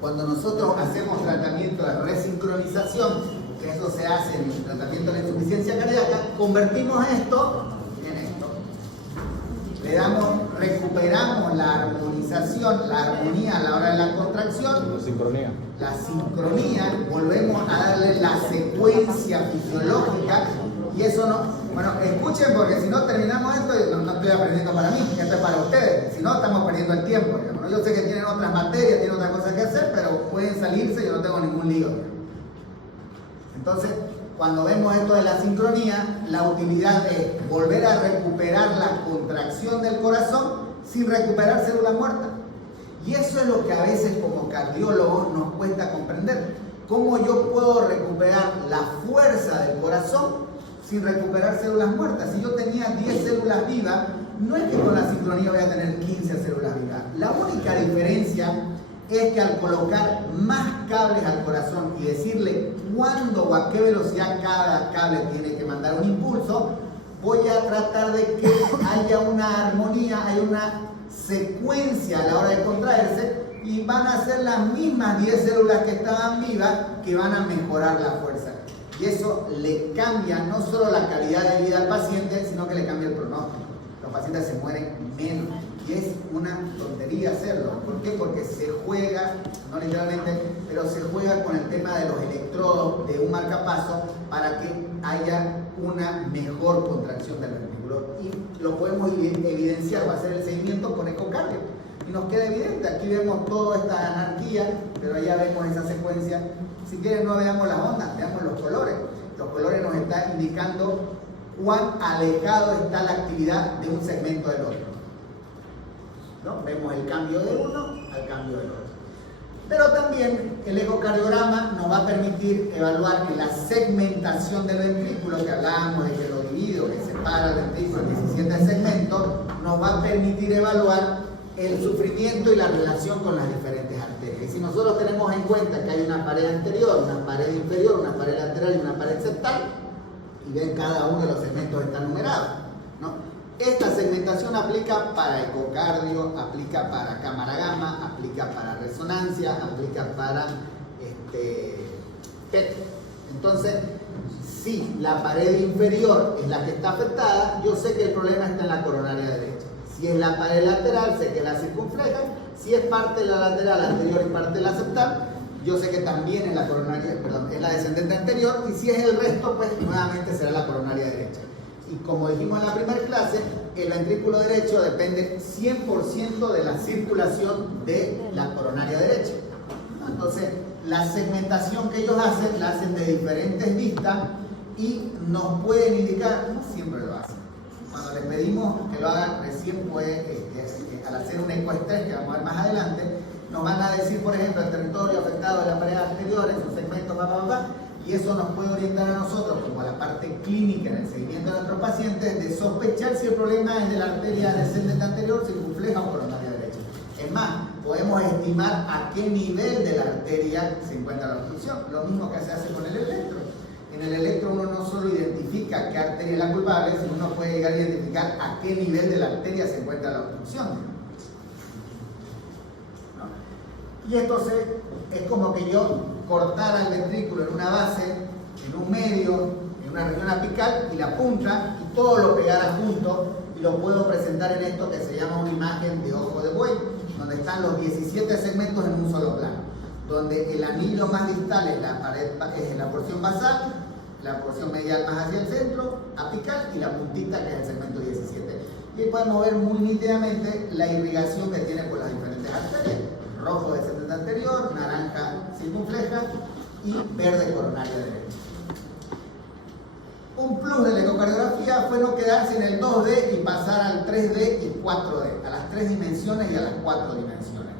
Cuando nosotros hacemos tratamiento de resincronización, que eso se hace en el tratamiento de la insuficiencia cardíaca, convertimos esto en esto. Recuperamos la armonización, la armonía a la hora de la contracción. La sincronía. La sincronía, volvemos a darle la secuencia fisiológica, y eso no. Bueno, escuchen, porque si no terminamos esto, no estoy aprendiendo para mí, esto es para ustedes. Si no, estamos perdiendo el tiempo. Digamos, ¿no? Yo sé que tienen otras materias, tienen otras cosas que hacer, pero pueden salirse, yo no tengo ningún lío. Entonces, cuando vemos esto de la sincronía, la utilidad es volver a recuperar la contracción del corazón sin recuperar células muertas. Y eso es lo que a veces como cardiólogos nos cuesta comprender. ¿Cómo yo puedo recuperar la fuerza del corazón sin recuperar células muertas? Si yo tenía 10 células vivas, no es que con la sincronía voy a tener 15 células vivas. La única diferencia es que al colocar más cables al corazón y decirle cuándo o a qué velocidad cada cable tiene que mandar un impulso, voy a tratar de que haya una armonía, haya una secuencia a la hora de contraerse, y van a ser las mismas 10 células que estaban vivas que van a mejorar la fuerza. Y eso le cambia no solo la calidad de vida al paciente, sino que le cambia el pronóstico. Los pacientes se mueren menos. Y es una tontería hacerlo. ¿Por qué? Porque se juega, no literalmente, pero se juega con el tema de los electrodos de un marcapaso para que haya una mejor contracción del ventrículo. Y lo podemos evidenciar o hacer el seguimiento con ecocardio. Y nos queda evidente. Aquí vemos toda esta anarquía, pero allá vemos esa secuencia. Si quieren, no veamos las ondas, veamos los colores. Los colores nos están indicando cuán alejado está la actividad de un segmento del otro. ¿No? Vemos el cambio de uno al cambio del otro. Pero también el ecocardiograma nos va a permitir evaluar que la segmentación del ventrículo, que hablábamos de que lo divide, que separa el ventrículo en 17 segmentos, nos va a permitir evaluar el sufrimiento y la relación con las diferentes arterias. Y si nosotros tenemos en cuenta que hay una pared anterior, una pared inferior, una pared lateral y una pared septal, y ven cada uno de los segmentos están numerados, ¿no? Esta segmentación aplica para ecocardio, aplica para cámara gamma, aplica para resonancia, aplica para PET. Entonces, si la pared inferior es la que está afectada, yo sé que el problema está en la coronaria derecha. Si es la pared lateral, sé que la circunfleja. Si es parte de la lateral anterior y parte de la septal, yo sé que también es la coronaria, perdón, es la descendente anterior. Y si es el resto, pues nuevamente será la coronaria derecha. Y como dijimos en la primera clase, el ventrículo derecho depende 100% de la circulación de la coronaria derecha. Entonces, la segmentación que ellos hacen, la hacen de diferentes vistas y nos pueden indicar, no siempre lo hacen. Cuando les pedimos que lo hagan, recién puede, al hacer un ecoestrés, que vamos a ver más adelante, nos van a decir, por ejemplo, el territorio afectado de la pared anterior, en sus segmentos, Y eso nos puede orientar a nosotros, como a la parte clínica en el seguimiento de nuestros pacientes, de sospechar si el problema es de la arteria descendente anterior, circunfleja o coronaria derecha. Es más, podemos estimar a qué nivel de la arteria se encuentra la obstrucción. Lo mismo que se hace con el electro. En el electro uno no solo identifica qué arteria es la culpable, sino uno puede llegar a identificar a qué nivel de la arteria se encuentra la obstrucción. ¿No? Y entonces es como que yo cortara el ventrículo en una base, en un medio, en una región apical y la punta, y todo lo pegara junto, y lo puedo presentar en esto que se llama una imagen de ojo de buey, donde están los 17 segmentos en un solo plano, donde el anillo más distal es la pared, es la porción basal, la porción medial más hacia el centro, apical, y la puntita que es el segmento 17. Y ahí podemos ver muy nítidamente la irrigación que tiene por las diferentes arterias. Rojo descendente anterior, naranja circunfleja y verde coronaria derecha. Un plus de la ecocardiografía fue no quedarse en el 2D y pasar al 3D y 4D, a las 3 dimensiones y a las 4 dimensiones.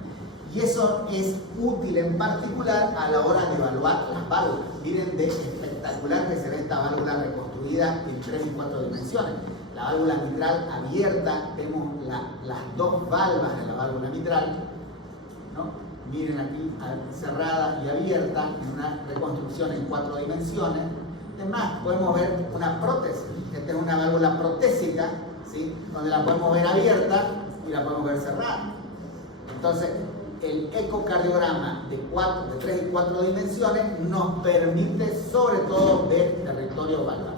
Y eso es útil en particular a la hora de evaluar las válvulas. Miren de espectacular que se ve esta válvula reconstruida en 3 y 4 dimensiones. La válvula mitral abierta, vemos las dos valvas de la válvula mitral, ¿no? Miren aquí, cerrada y abierta, en una reconstrucción en 4 dimensiones. Además, podemos ver una prótesis. Esta es una válvula protésica, ¿sí? Donde la podemos ver abierta y la podemos ver cerrada. Entonces, el ecocardiograma de 3 y 4 dimensiones nos permite sobre todo ver territorio valvular.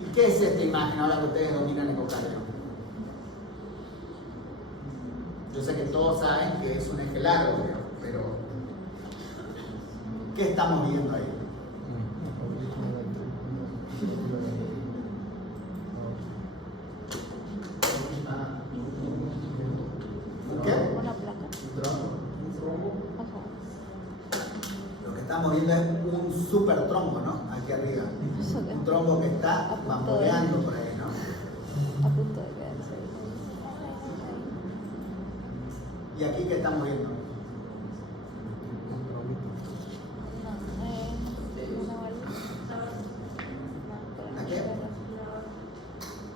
¿Y qué es esta imagen ahora que ustedes dominan ecocardio? Yo sé que todos saben que es un eje largo, pero ¿qué estamos viendo ahí? ¿Qué? Una placa. Ajá. Lo que estamos viendo es un super trombo, ¿no? Aquí arriba. Un trombo que está bamboleando por ahí, ¿no? A punto de quedarse. ¿Y aquí qué estamos viendo? Una válvula. ¿La qué?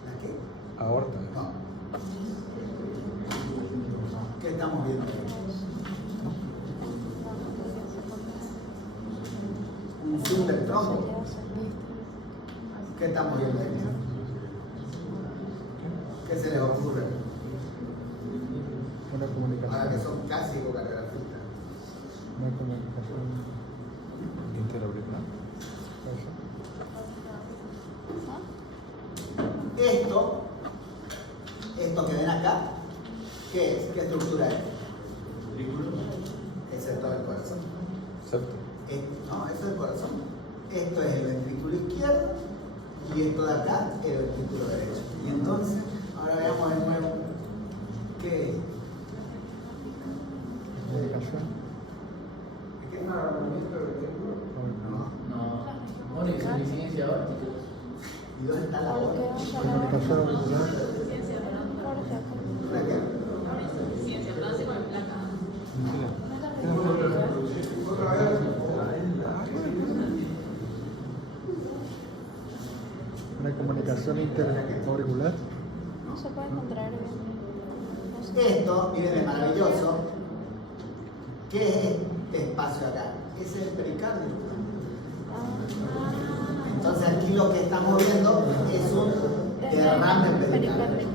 ¿La qué? Aorta. No. ¿Qué estamos viendo aquí? Un zoom del trombo. ¿Qué estamos viendo aquí? ¿Qué se les ocurre? Una comunicación. Ahora que son casi ecocardiografistas. Una comunicación. Interauricular. Esto que ven acá, ¿qué es? ¿Qué estructura es? Ese es todo el corazón. Septo. No, eso es el corazón. Esto es el ventrículo izquierdo y esto de acá el ventrículo derecho. Y entonces, ahora veamos de nuevo qué es. Comunicación. ¿Qué es una revolución del ventrículo? No, bueno, y insuficiencia aórtica. ¿Y dónde está la hora? Comunicación auricular. ¿Una qué? Una comunicación interauricular. No se puede encontrar bien. Esto, miren, es maravilloso. ¿Qué es este espacio acá? Ese es el pericardio. Entonces aquí lo que estamos viendo es un derrame pericárdico.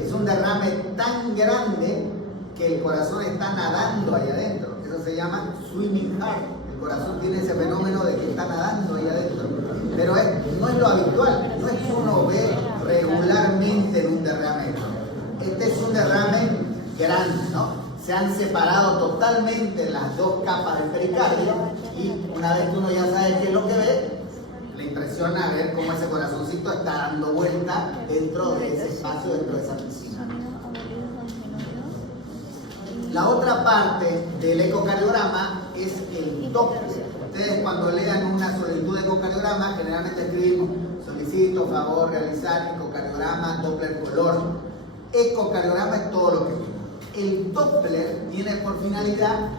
Es un derrame tan grande que el corazón está nadando ahí adentro. Eso se llama swimming heart. El corazón tiene ese fenómeno de que está nadando ahí adentro. Pero no es lo habitual. No es que uno ve regularmente en un derrame. Este es un derrame grande, ¿no? Se han separado totalmente las dos capas del pericardio y una vez que uno ya sabe qué es lo que ve, le impresiona ver cómo ese corazoncito está dando vuelta dentro de ese espacio, dentro de esa piscina. La otra parte del ecocardiograma es el Doppler. Ustedes cuando lean una solicitud de ecocardiograma generalmente escribimos solicito, favor, realizar ecocardiograma, Doppler color. Ecocardiograma es todo lo que vimos. El Doppler tiene por finalidad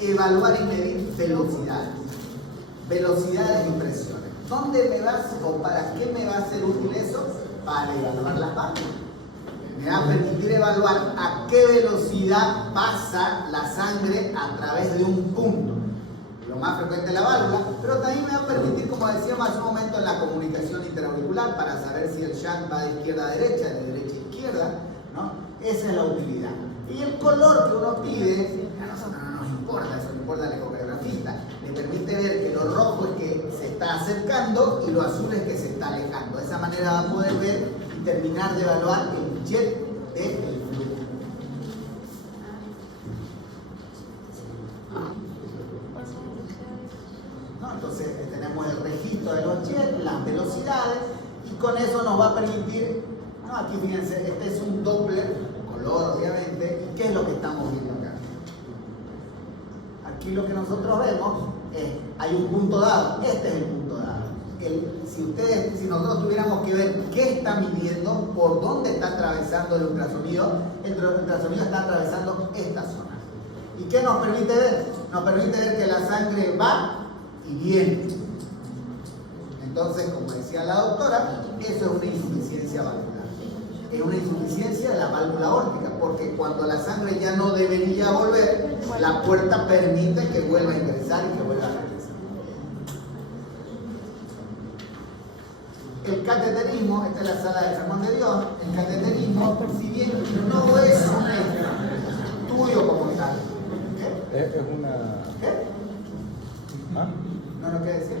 evaluar y medir velocidad. velocidades y presiones. ¿Dónde me vas o para qué me va a ser útil eso? Para evaluar las válvulas. Me va a permitir evaluar a qué velocidad pasa la sangre a través de un punto. Lo más frecuente es la válvula, pero también me va a permitir, como decíamos hace un momento, en la comunicación interauricular para saber si el shunt va de izquierda a derecha, de derecha a izquierda, ¿no? Esa es la utilidad. Y el color que uno pide, a nosotros no nos importa, eso le importa al ecografista. Le permite ver que lo rojo es que se está acercando y lo azul es que se está alejando. De esa manera va a poder ver y terminar de evaluar el jet del flujo. ¿No? Entonces tenemos el registro de los jets, las velocidades, y con eso nos va a permitir, no, aquí fíjense, este es un Doppler, color obviamente, ¿y qué es lo que estamos viendo acá? Aquí lo que nosotros vemos es, hay un punto dado, este es el punto dado. Si nosotros tuviéramos que ver qué está midiendo, por dónde está atravesando el ultrasonido está atravesando esta zona. ¿Y qué nos permite ver? Nos permite ver que la sangre va y viene. Entonces, como decía la doctora, eso es una insuficiencia valvular. Es una insuficiencia de la válvula aórtica, porque cuando la sangre ya no debería volver, la puerta permite que vuelva a ingresar y que vuelva a regresar. El cateterismo, esta es la sala de San Juan de Dios, el cateterismo, si bien no es un estudio como tal, ¿qué? Es una... ¿Qué? ¿Ah? No, ¿qué decir?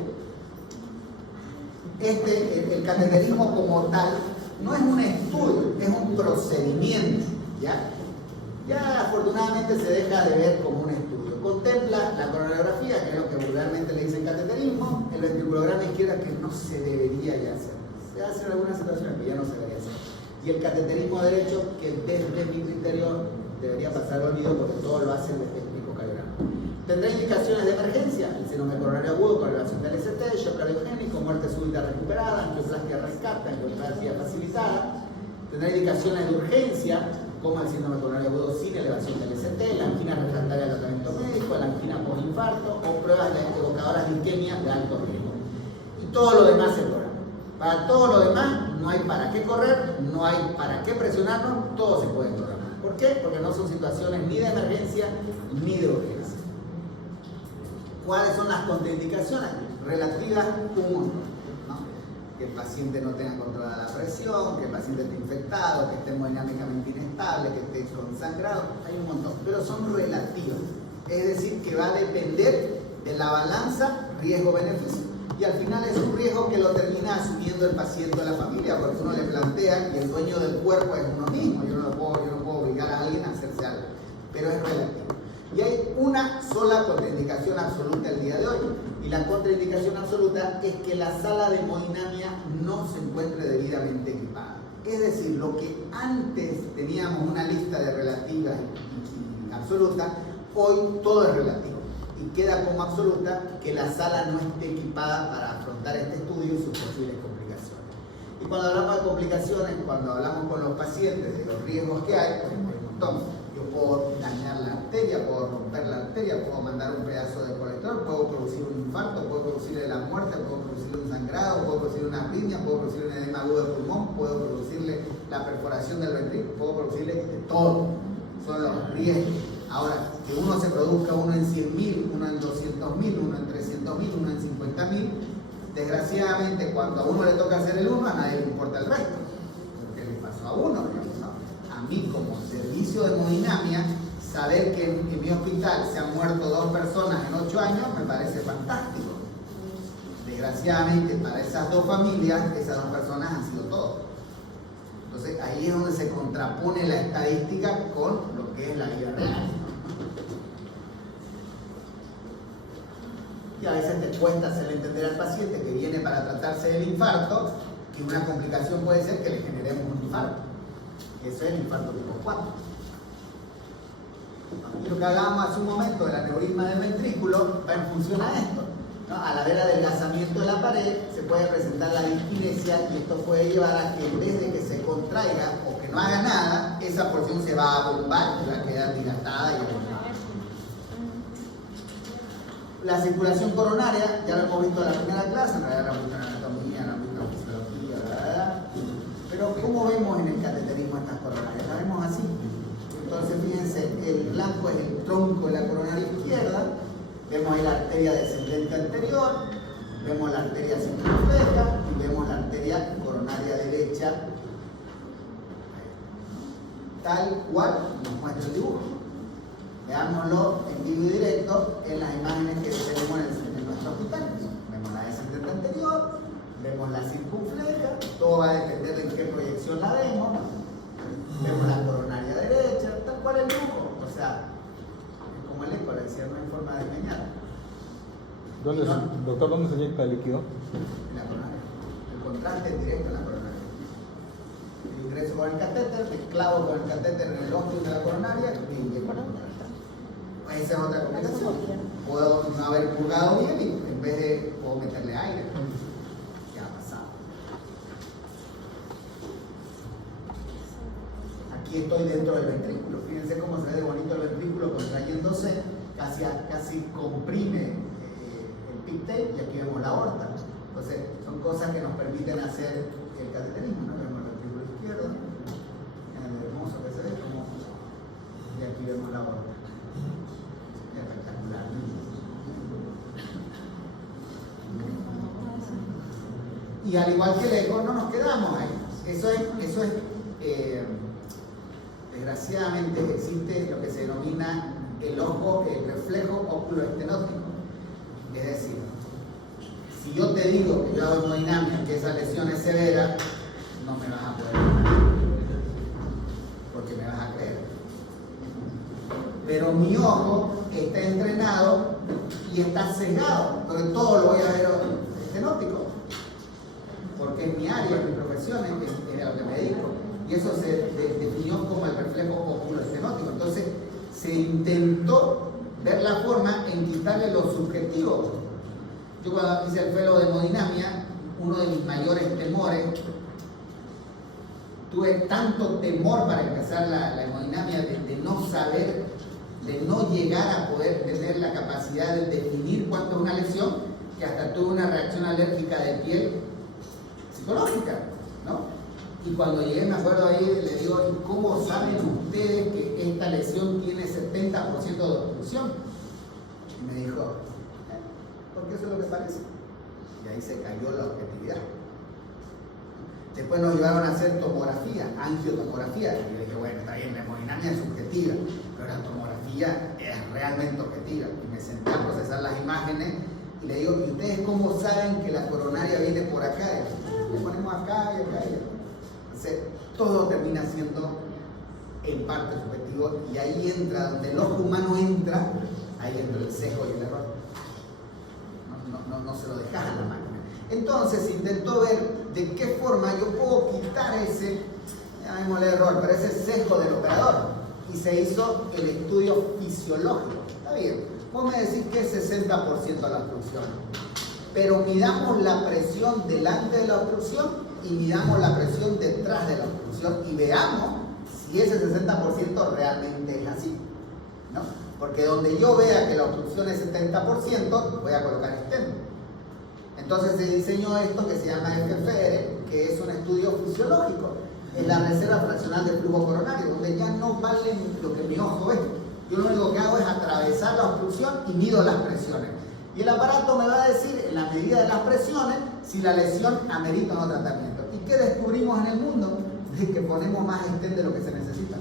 El cateterismo como tal no es un estudio, es un procedimiento, ¿ya? Ya afortunadamente se deja de ver como un estudio. Contempla la coronariografía, que es lo que vulgarmente le dicen cateterismo, el ventriculograma izquierda, que no se debería ya hacer. Se hace en algunas situaciones, pero ya no se debería hacer. Y el cateterismo derecho, que desde mi criterio debería pasar olvido porque todo lo hace el ecograma. Tendrá indicaciones de emergencia, el síndrome coronario agudo con elevación del ST, shock cardiogénico, muerte súbita recuperada, angioplastia rescata, angioplastia facilitada. Tendrá indicaciones de urgencia, como el síndrome coronario agudo sin elevación del ST, la angina refractaria al tratamiento médico, la angina post-infarto o pruebas evocadoras de isquemia de alto riesgo. Y todo lo demás se programa. Para todo lo demás no hay para qué correr, no hay para qué presionarnos, todo se puede programar. ¿Por qué? Porque no son situaciones ni de emergencia ni de urgencia. ¿Cuáles son las contraindicaciones? Relativas, un montón, ¿no? Que el paciente no tenga controlada la presión, que el paciente esté infectado, que esté hemodinámicamente inestable, que esté consangrado, hay un montón, pero son relativas. Es decir, que va a depender de la balanza riesgo-beneficio. Y al final es un riesgo que lo termina asumiendo el paciente o la familia, porque uno le plantea que el dueño del cuerpo es uno mismo. Yo no puedo obligar a alguien a hacerse algo, pero es relativo. Y hay una sola contraindicación absoluta el día de hoy. Y la contraindicación absoluta es que la sala de hemodinamia no se encuentre debidamente equipada. Es decir, lo que antes teníamos una lista de relativas y absolutas, hoy todo es relativo. Y queda como absoluta que la sala no esté equipada para afrontar este estudio y sus posibles complicaciones. Y cuando hablamos de complicaciones, cuando hablamos con los pacientes de los riesgos que hay, pues hay un montón. Yo puedo dañar la arteria, puedo romper la arteria, puedo mandar un pedazo de colesterol, puedo producir un infarto, puedo producirle la muerte, puedo producirle un sangrado, puedo producirle una arritmia, puedo producirle un edema agudo de pulmón, puedo producirle la perforación del ventrículo, puedo producirle de todo. Son los riesgos. Ahora, que uno se produzca uno en 100.000, uno en 200.000, uno en 300.000, uno en 50.000, desgraciadamente cuando a uno le toca hacer el uno, a nadie le importa el resto. Porque le pasó a uno, digamos, ¿no? A mí como servicio de hemodinamia, saber que en mi hospital se han muerto 2 personas en 8 años me parece fantástico. Desgraciadamente para esas 2 familias, esas 2 personas han sido todo. Entonces ahí es donde se contrapone la estadística con lo que es la vida real. Y a veces te cuesta hacerle entender al paciente que viene para tratarse del infarto, que una complicación puede ser que le generemos un infarto. Eso es el infarto tipo 4. Y lo que hablábamos hace un momento del aneurisma del ventrículo va en función a esto, ¿no? Al haber adelgazamiento de la pared se puede presentar la diskinesia y esto puede llevar a que en vez de que se contraiga o que no haga nada, esa porción se va a bombar y va a quedar dilatada y aguantada. La circulación coronaria, ya lo hemos visto en la primera clase, en realidad la hemos visto en anatomía, la hemos visto en fisiología, ¿verdad? Pero ¿cómo vemos en el cateterismo estas coronarias? La vemos así. Entonces fíjense, el blanco es el tronco de la coronaria izquierda, vemos ahí la arteria descendente anterior, vemos la arteria circunfleja y vemos la arteria coronaria derecha, tal cual nos muestra el dibujo. Veámoslo en vivo y directo en las imágenes que tenemos en nuestro hospital. Vemos la descendente anterior, vemos la circunfleja, todo va a depender de en qué proyección la vemos. Vemos la coronaria derecha, tal cual el dibujo. O sea, es como el eco, le decía, no hay forma de engañar. Doctor, ¿dónde se inyecta el líquido? En la coronaria. El contraste es directo en la coronaria. Yo ingreso con el catéter, me clavo con el catéter en el ósculo de la coronaria y inyecto. Esa es otra complicación. Puedo no haber purgado bien y en vez de puedo meterle aire. ¿Qué ha pasado? Aquí estoy dentro del ventrículo. Fíjense cómo se ve de bonito el ventrículo contrayéndose, casi comprime el pictet y aquí vemos la aorta. Entonces, son cosas que nos permiten hacer el cateterismo. ¿No? Vemos el ventrículo izquierdo, el hermoso que se ve, y aquí vemos la aorta. Espectacular. Y al igual que el eco, no nos quedamos ahí. Eso es desgraciadamente existe lo que se denomina el ojo, el reflejo oculoestenótico. Es decir, si yo te digo que yo hago hemodinamia, que esa lesión es severa, no me vas a poder creer, porque me vas a creer. Pero mi ojo está entrenado y está cegado, porque todo lo voy a ver estenótico, porque es mi área, es mi profesión, es a lo que me dedico. Y eso se definió como el reflejo oculoestenótico. Entonces se intentó ver la forma en quitarle lo subjetivo. Yo cuando hice el fellow de hemodinamia, uno de mis mayores temores, tuve tanto temor para empezar la hemodinamia de no saber, de no llegar a poder tener la capacidad de definir cuánto es una lesión, que hasta tuve una reacción alérgica de piel psicológica, ¿no? Y cuando llegué, me acuerdo ahí, le digo, ¿y cómo saben ustedes que esta lesión tiene 70% de obstrucción? Y me dijo, porque eso es lo que parece. Y ahí se cayó la objetividad. Después nos llevaron a hacer tomografía, angiotomografía. Y yo dije, bueno, está bien, la hemodinamia es subjetiva, pero la tomografía es realmente objetiva. Y me senté a procesar las imágenes y le digo, ¿y ustedes cómo saben que la coronaria viene por acá? Y le ponemos acá y acá y acá. Entonces, todo termina siendo en parte subjetivo y ahí entra, donde el ojo humano entra, ahí entra el sesgo y el error. No se lo dejas a la máquina. Entonces se intentó ver de qué forma yo puedo quitar ese, llamémosle error, pero ese sesgo del operador. Y se hizo el estudio fisiológico. Está bien, vos me decís que es 60% la obstrucción, pero midamos la presión delante de la obstrucción y midamos la presión detrás de la obstrucción y veamos si ese 60% realmente es así, ¿no? Porque donde yo vea que la obstrucción es 70%, voy a colocar stent. Entonces se diseñó esto que se llama FFR, que es un estudio fisiológico, es la reserva fraccional del flujo coronario, donde ya no vale lo que mi ojo ve. Yo lo único que hago es atravesar la obstrucción y mido las presiones. Y el aparato me va a decir, en la medida de las presiones, si la lesión amerita o no tratamiento. ¿Y qué descubrimos en el mundo? De que ponemos más stent de lo que se necesita,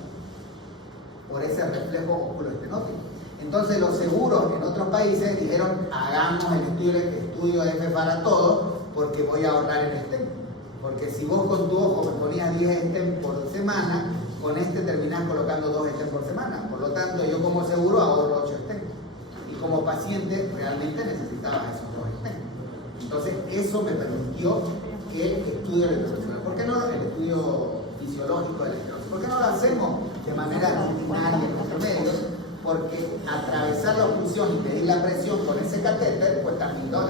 por ese reflejo oculoestenótico. Entonces los seguros en otros países dijeron, hagamos el estudio F para todo, porque voy a ahorrar el stent. Porque si vos con tu ojo me ponías 10 stent por semana, con este terminás colocando 2 stent por semana. Por lo tanto, yo como seguro ahorro 8 stent. Y como paciente realmente necesitaba esos 2 stent. Entonces eso me permitió que el estudio electrofisiológico, ¿por qué no el estudio fisiológico de la esclerosis? ¿Por qué no lo hacemos de manera rutinaria en nuestros medios? Porque atravesar la obstrucción y medir la presión con ese catéter cuesta $1000.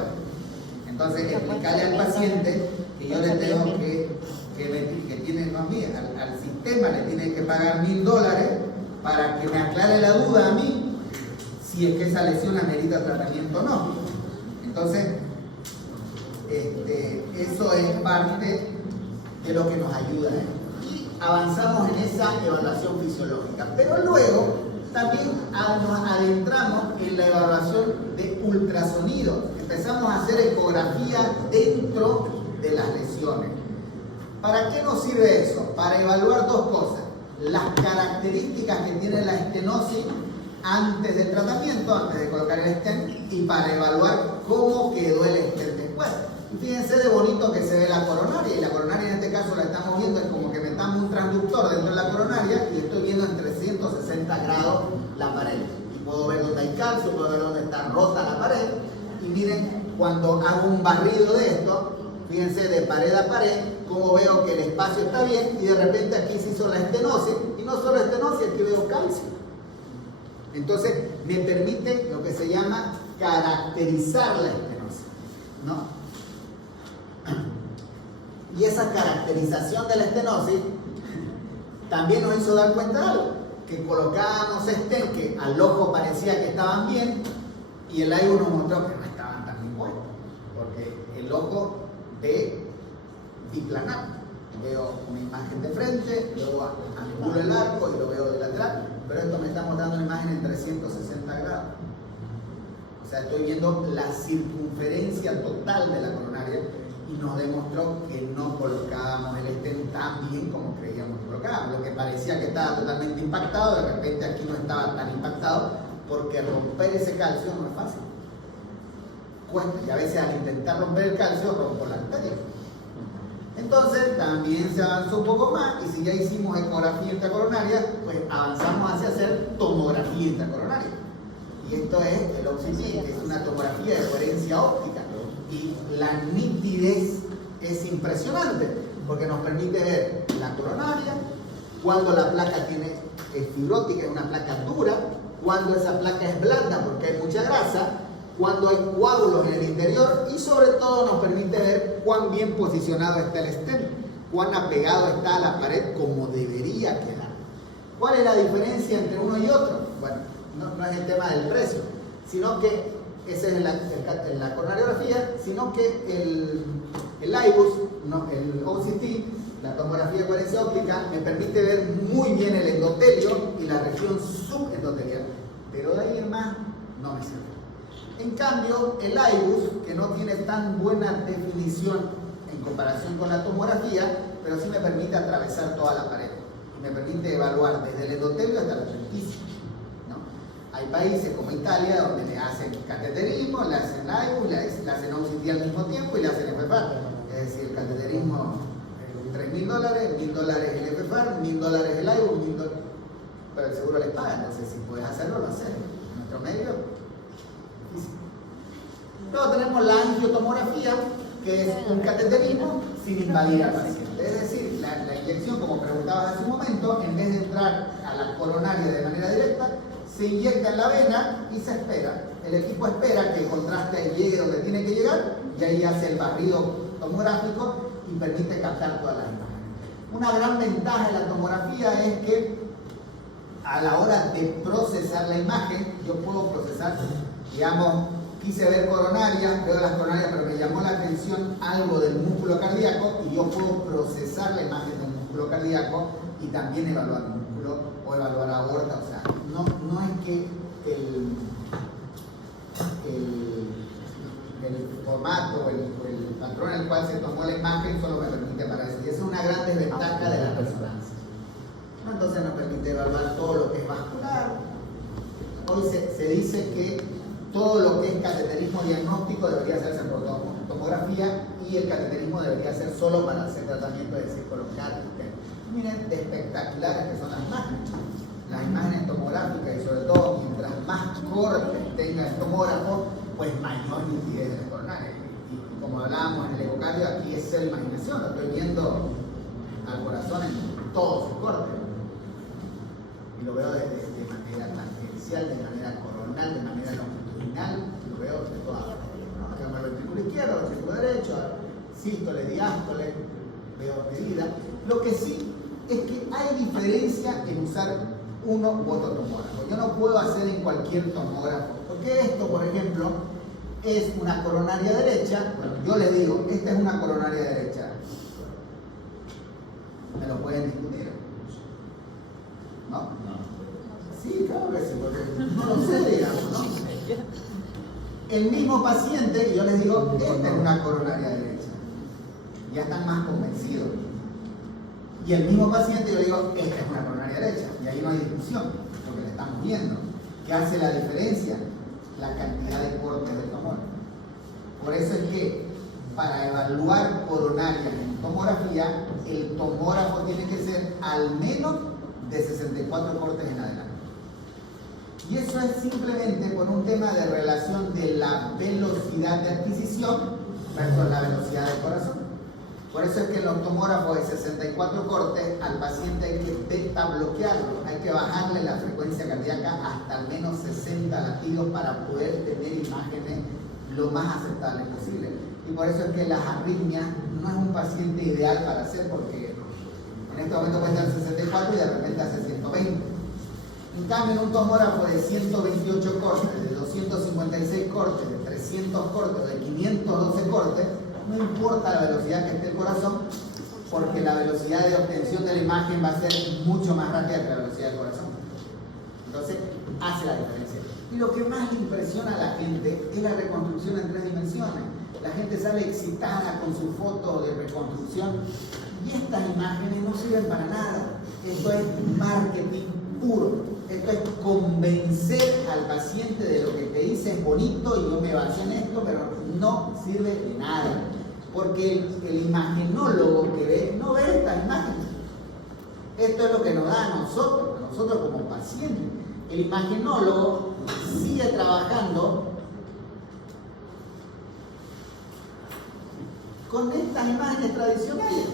Entonces, explicarle al paciente que yo le tengo que tiene, no a mí, al sistema le tiene que pagar $1000 para que me aclare la duda a mí si es que esa lesión amerita tratamiento o no. Entonces, eso es parte de lo que nos ayuda. Y avanzamos en esa evaluación fisiológica. Pero luego también nos adentramos en la evaluación de ultrasonido. Empezamos a hacer ecografía dentro de las lesiones. ¿Para qué nos sirve eso? Para evaluar dos cosas: las características que tiene la estenosis antes del tratamiento, antes de colocar el stent, y para evaluar cómo quedó el stent después. Fíjense de bonito que se ve la coronaria, y la coronaria en este caso la estamos viendo, es como que metamos un transductor dentro de la coronaria y estoy viendo en 360 grados la pared. Y puedo ver dónde hay calcio, puedo ver dónde está rota la pared. Y miren, cuando hago un barrido de esto, fíjense de pared a pared, cómo veo que el espacio está bien, y de repente aquí se hizo la estenosis, y no solo estenosis, aquí veo calcio. Entonces me permite lo que se llama caracterizar la estenosis, ¿no? Y esa caracterización de la estenosis también nos hizo dar cuenta de algo, que colocábamos stent que al ojo parecía que estaban bien, y el IVUS nos mostró que no estaban tan bien puestos, porque el ojo ve biplanar. Veo una imagen de frente, luego angulo el arco y lo veo de lateral, pero esto me está mostrando una imagen en 360 grados. O sea, estoy viendo la circunferencia total de la coronaria, y nos demostró que no colocábamos el stent tan bien como creíamos que colocábamos. Lo que parecía que estaba totalmente impactado, de repente aquí no estaba tan impactado, porque romper ese calcio no es fácil. Cuesta, y a veces al intentar romper el calcio rompo la arteria. Entonces también se avanzó un poco más, y si ya hicimos ecografía intracoronaria, pues avanzamos hacia hacer tomografía intracoronaria. Y esto es el OxyT, que es una tomografía de coherencia óptica. Y la nitidez es impresionante, porque nos permite ver la coronaria, cuando la placa es fibrótica, es una placa dura, cuando esa placa es blanda porque hay mucha grasa, cuando hay coágulos en el interior, y sobre todo nos permite ver cuán bien posicionado está el stent, cuán apegado está a la pared como debería quedar. ¿Cuál es la diferencia entre uno y otro? Bueno, no es el tema del precio, sino que esa es en la coronariografía, sino que el IVUS, el OCT, la tomografía de coherencia óptica, me permite ver muy bien el endotelio y la región subendotelial, pero de ahí en más no me sirve. En cambio, el IVUS, que no tiene tan buena definición en comparación con la tomografía, pero sí me permite atravesar toda la pared y me permite evaluar desde el endotelio hasta la superficie. Hay países como Italia donde le hacen cateterismo, le hacen IVUS, le hacen OCT al mismo tiempo y le hacen FFAR. Es decir, el cateterismo $3.000, $1.000 el FFAR, $1.000 el IVUS, pero el seguro les paga. Entonces, si puedes hacerlo, lo haces. En nuestro medio, difícil. Luego tenemos la angiotomografía, que es un cateterismo sin invadir al paciente. Es decir, la inyección, como preguntabas hace un momento, en vez de entrar a la coronaria de manera directa, se inyecta en la vena y se espera. El equipo espera que el contraste llegue donde tiene que llegar, y ahí hace el barrido tomográfico y permite captar todas las imágenes. Una gran ventaja de la tomografía es que a la hora de procesar la imagen, yo puedo procesar, digamos, quise ver coronaria, veo las coronarias, pero me llamó la atención algo del músculo cardíaco, y yo puedo procesar la imagen del músculo cardíaco y también evaluar el músculo o evaluar aorta. O sea, no es que el formato o el patrón en el cual se tomó la imagen solo me permite para eso. Y esa es una gran desventaja de la resonancia. Entonces nos permite evaluar todo lo que es vascular. Hoy se dice que todo lo que es cateterismo diagnóstico debería hacerse por tomografía, y el cateterismo debería ser solo para hacer tratamiento, es decir, colocar. Miren de espectaculares que son las imágenes. Las imágenes tomográficas, y sobre todo mientras más corte tenga el tomógrafo, pues mayor nitidez de la coronaria. Y como hablábamos en el ecocardio, aquí es cero imaginación, lo estoy viendo al corazón en todo su corte. Y lo veo de manera tangencial, de manera coronal, de manera longitudinal, lo veo de todas formas. Tengo el ventrículo izquierdo, el ventrículo derecho, sístole, diástole, veo medida. Lo que sí es que hay diferencia en usar uno u otro tomógrafo. Yo no puedo hacer en cualquier tomógrafo, porque esto, por ejemplo, es una coronaria derecha. Bueno, yo les digo, esta es una coronaria derecha. ¿Me lo pueden discutir? ¿No? No. Sí, claro que sí, porque no lo sé, digamos, ¿no? El mismo paciente, yo les digo, esta es una coronaria derecha. Ya están más convencidos. Y el mismo paciente, yo le digo, esta es una coronaria derecha. Y ahí no hay discusión, porque la estamos viendo. ¿Qué hace la diferencia? La cantidad de cortes del tumor. Por eso es que para evaluar coronarias en tomografía, el tomógrafo tiene que ser al menos de 64 cortes en adelante. Y eso es simplemente por un tema de relación de la velocidad de adquisición versus la velocidad del corazón. Por eso es que en los tomógrafos de 64 cortes al paciente hay que beta bloquearlo, hay que bajarle la frecuencia cardíaca hasta al menos 60 latidos para poder tener imágenes lo más aceptables posible. Y por eso es que las arritmias no es un paciente ideal para hacer, porque en este momento puede estar 64 y de repente hace 120. En cambio, en un tomógrafo de 128 cortes, de 256 cortes, de 300 cortes, de 512 cortes, no importa la velocidad que esté el corazón, porque la velocidad de obtención de la imagen va a ser mucho más rápida que la velocidad del corazón. Entonces, hace la diferencia. Y lo que más le impresiona a la gente es la reconstrucción en 3 dimensiones. La gente sale excitada con su foto de reconstrucción y estas imágenes no sirven para nada. Esto es marketing puro. Esto es convencer al paciente de lo que te dice es bonito y yo me basé en esto, pero no sirve de nada. Porque el imagenólogo que ve, no ve estas imágenes. Esto es lo que nos da a nosotros como pacientes. El imagenólogo sigue trabajando con estas imágenes tradicionales.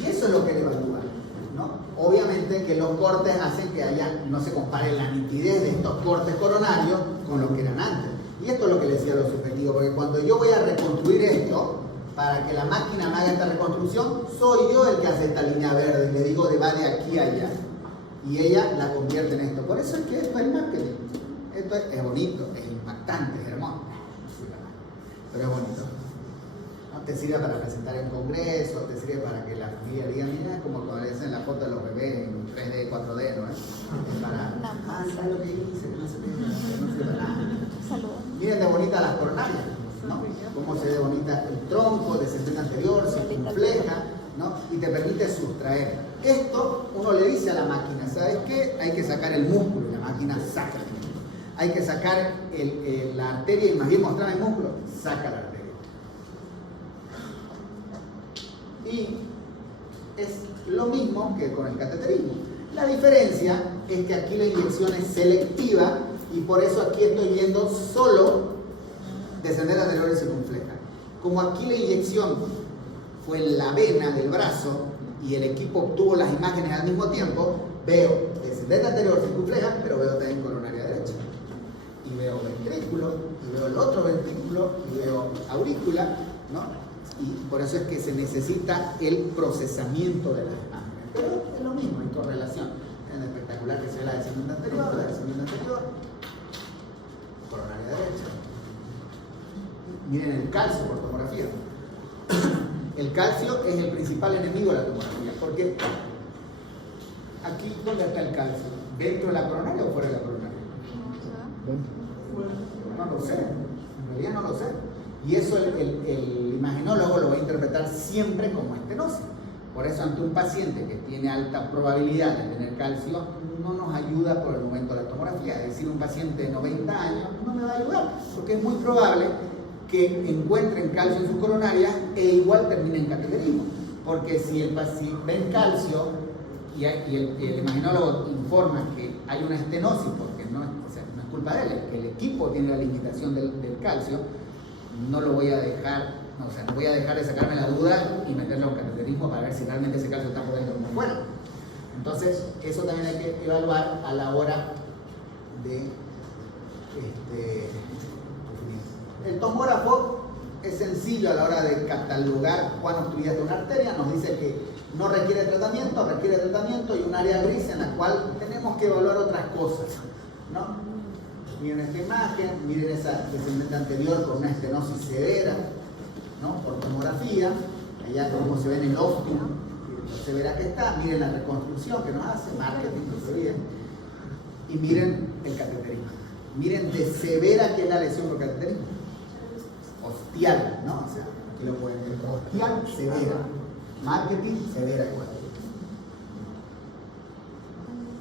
Y eso es lo que le evalúa, ¿no? Obviamente que los cortes hacen que no se compare la nitidez de estos cortes coronarios con lo que eran antes. Y esto es lo que le decía a los subjetivos, porque cuando yo voy a reconstruir esto, para que la máquina me haga esta reconstrucción, soy yo el que hace esta línea verde, y le digo va de aquí a allá. Y ella la convierte en esto. Por eso es que esto es marketing. Esto es bonito, es impactante, es hermoso. Pero es bonito. ¿No? Te sirve para presentar en congreso, te sirve para que la familia diga, mira, como cuando le hacen la foto de los bebés en 3D, 4D, ¿no? Es para, ¿sabes lo que hice? No sé qué, no sirve para nada. Saludos. Miren de bonita las coronarias, ¿no? Cómo se ve bonita el tronco, descendente anterior, circunfleja, ¿no? Y te permite sustraer. Esto uno le dice a la máquina, ¿sabes qué? Hay que sacar el músculo, y la máquina saca el músculo. Hay que sacar la arteria y más bien mostrar el músculo, saca la arteria. Y es lo mismo que con el cateterismo. La diferencia es que aquí la inyección es selectiva y por eso aquí estoy viendo solo descendente anterior y circunfleja. Como aquí la inyección fue en la vena del brazo y el equipo obtuvo las imágenes al mismo tiempo, veo descendente anterior circunfleja, pero veo también coronaria derecha. Y veo ventrículo, y veo el otro ventrículo, y veo aurícula, ¿no? Y por eso es que se necesita el procesamiento de las imágenes. Pero es lo mismo, en correlación. Es espectacular que se ve la descendente anterior, coronaria derecha. Miren el calcio por tomografía. El calcio es el principal enemigo de la tomografía, porque aquí, ¿dónde está el calcio? ¿Dentro de la coronaria o fuera de la coronaria? No lo sé, en realidad no lo sé. Y eso el imagenólogo lo va a interpretar siempre como estenosis. Por eso ante un paciente que tiene alta probabilidad de tener calcio, no nos ayuda por el momento de la tomografía. Es decir, un paciente de 90 años no me va a ayudar, porque es muy probable que encuentren calcio en su coronaria e igual termine en cateterismo. Porque si el paciente ven calcio y el imagenólogo informa que hay una estenosis, porque no es culpa de él, es que el equipo tiene la limitación del calcio, no lo voy a dejar, no voy a dejar de sacarme la duda y meterle a un cateterismo para ver si realmente ese calcio está por dentro o por fuera. Entonces, eso también hay que evaluar a la hora de el tomógrafo es sencillo a la hora de catalogar cuán obstruida está una arteria. Nos dice que no requiere tratamiento y un área gris en la cual tenemos que evaluar otras cosas, ¿no? Miren esta imagen, miren ese segmento anterior con una estenosis severa, ¿no? Por tomografía, allá como se ve en el óptimo, lo severa que está, miren la reconstrucción que nos hace, marketing, lo se ve, y miren el cateterismo. Miren de severa que es la lesión por cateterismo. Ostial, ¿no? O sea, aquí lo pueden ver. Ostial, severa. Marketing, severa igual.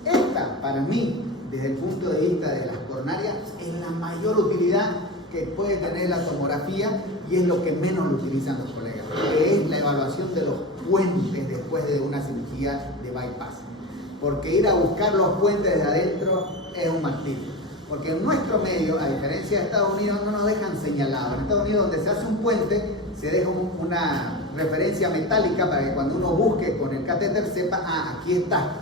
Esta, para mí, desde el punto de vista de las coronarias, es la mayor utilidad que puede tener la tomografía y es lo que menos lo utilizan los colegas, que es la evaluación de los puentes después de una cirugía de bypass. Porque ir a buscar los puentes de adentro es un martirio. Porque en nuestro medio, a diferencia de Estados Unidos, no nos dejan señalados. En Estados Unidos, donde se hace un puente, se deja una referencia metálica para que cuando uno busque con el catéter sepa, aquí está.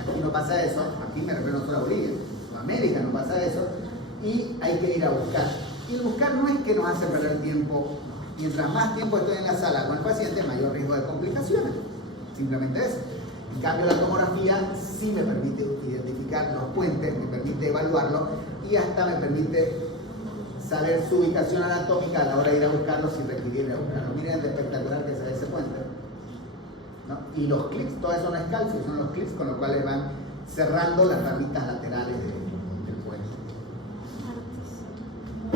Aquí no pasa eso, aquí me refiero a toda Bolivia, en América no pasa eso, y hay que ir a buscar. Y el buscar no es que nos hace perder tiempo. Mientras más tiempo estoy en la sala con el paciente, mayor riesgo de complicaciones. Simplemente eso. En cambio, la tomografía sí me permite identificar los puentes, me permite evaluarlo y hasta me permite saber su ubicación anatómica a la hora de ir a buscarlo sin requerir ir a buscarlo. Miren lo espectacular que se ve ese puente, ¿no? Y los clics, todo eso no es calcio, son los clics con los cuales van cerrando las ramitas laterales del puente.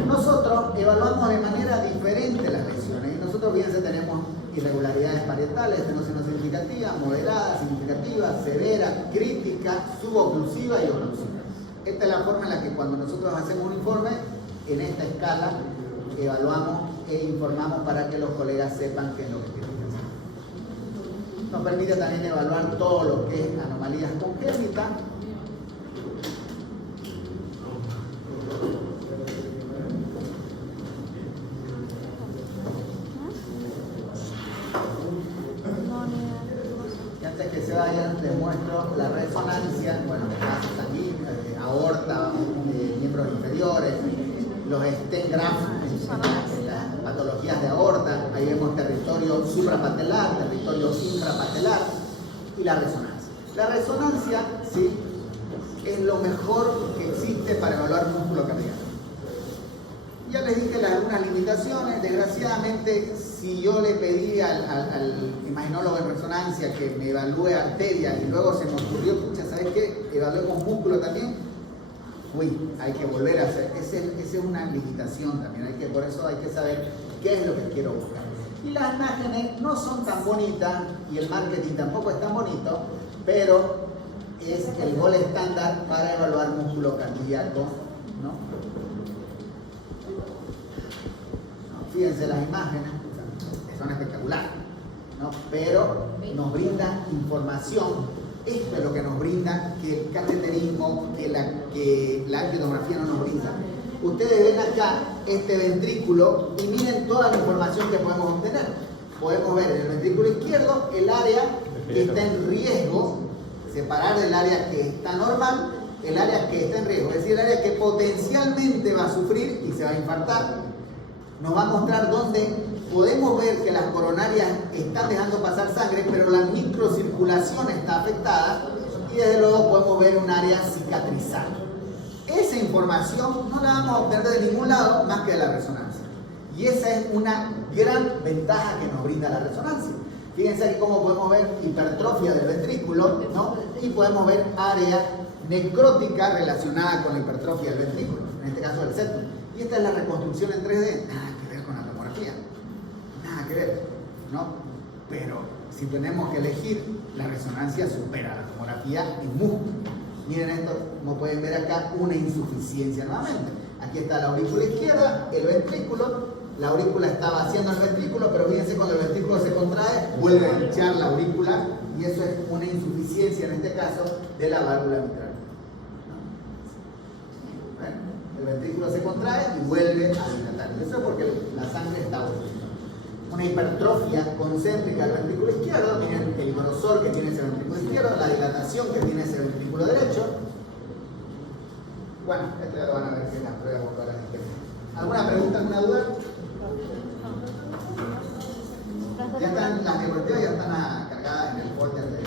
Nosotros evaluamos de manera diferente las lesiones y nosotros, fíjense, tenemos irregularidades parietales, estenosis significativa, moderada, significativa, severa, crítica, suboclusiva y oclusiva. Esta es la forma en la que cuando nosotros hacemos un informe, en esta escala, evaluamos e informamos para que los colegas sepan qué es lo que tienen que hacer. Nos permite también evaluar todo lo que es anomalías congénitas. Y antes que se vayan, les muestro la resonancia, bueno, de vasos sanguíneos, aorta, miembros inferiores, los stent grafts, las patologías de aorta, ahí vemos territorio suprapatelar, territorio infrapatelar y la resonancia. La resonancia, sí, es lo mejor que existe para evaluar músculo cardíaco. Ya les dije algunas limitaciones. Desgraciadamente, si yo le pedí al imaginólogo de resonancia que me evalúe arteria y luego se me ocurrió, pucha, ¿sabes qué? Evalué con músculo también. Hay que volver a hacer. Esa es una limitación también. Por eso hay que saber qué es lo que quiero buscar. Y las imágenes no son tan bonitas y el marketing tampoco es tan bonito, pero es el gol estándar para evaluar músculo cardíaco, ¿no? Fíjense las imágenes, son espectaculares, ¿no? Pero nos brindan información. Esto es lo que nos brinda que el cateterismo, que la angiografía no nos brinda. Ustedes ven acá este ventrículo y miren toda la información que podemos obtener. Podemos ver en el ventrículo izquierdo el área que está en riesgo, separar del área que está normal, el área que está en riesgo, es decir, el área que potencialmente va a sufrir y se va a infartar. Nos va a mostrar dónde podemos ver que las coronarias están dejando pasar sangre, pero la microcirculación está afectada y desde luego podemos ver un área cicatrizada. Esa información no la vamos a obtener de ningún lado más que de la resonancia. Y esa es una gran ventaja que nos brinda la resonancia. Fíjense aquí cómo podemos ver hipertrofia del ventrículo, ¿no? Y podemos ver área necrótica relacionada con la hipertrofia del ventrículo, en este caso del septum. Y esta es la reconstrucción en 3D, nada que ver con la tomografía, nada que ver, ¿no? Pero si tenemos que elegir, la resonancia supera la tomografía en músculo. Miren esto, como pueden ver acá, una insuficiencia nuevamente. Aquí está la aurícula izquierda, el ventrículo, la aurícula está vaciando el ventrículo, pero fíjense cuando el ventrículo se contrae, vuelve a hinchar la aurícula y eso es una insuficiencia, en este caso, de la válvula mitral. El ventrículo se contrae y vuelve a dilatar. Eso es porque la sangre está volviendo. Una hipertrofia concéntrica del ventrículo izquierdo, miren el grosor que tiene ese ventrículo izquierdo, la dilatación que tiene ese ventrículo derecho. Bueno, esto ya lo van a ver en las pruebas vocales. ¿Alguna pregunta, alguna duda? Ya están las deportivas, ya están a acá en el folder de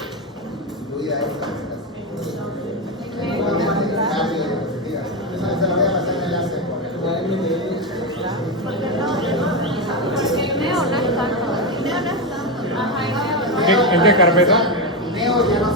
incluida esta presentación. Cambio de diapositiva. Eso se lo voy a pasar el enlace por el Porque el neo no es tanto. El neo no es tanto. Ajá, el neo no es ¿En qué carpeta? Neo ya no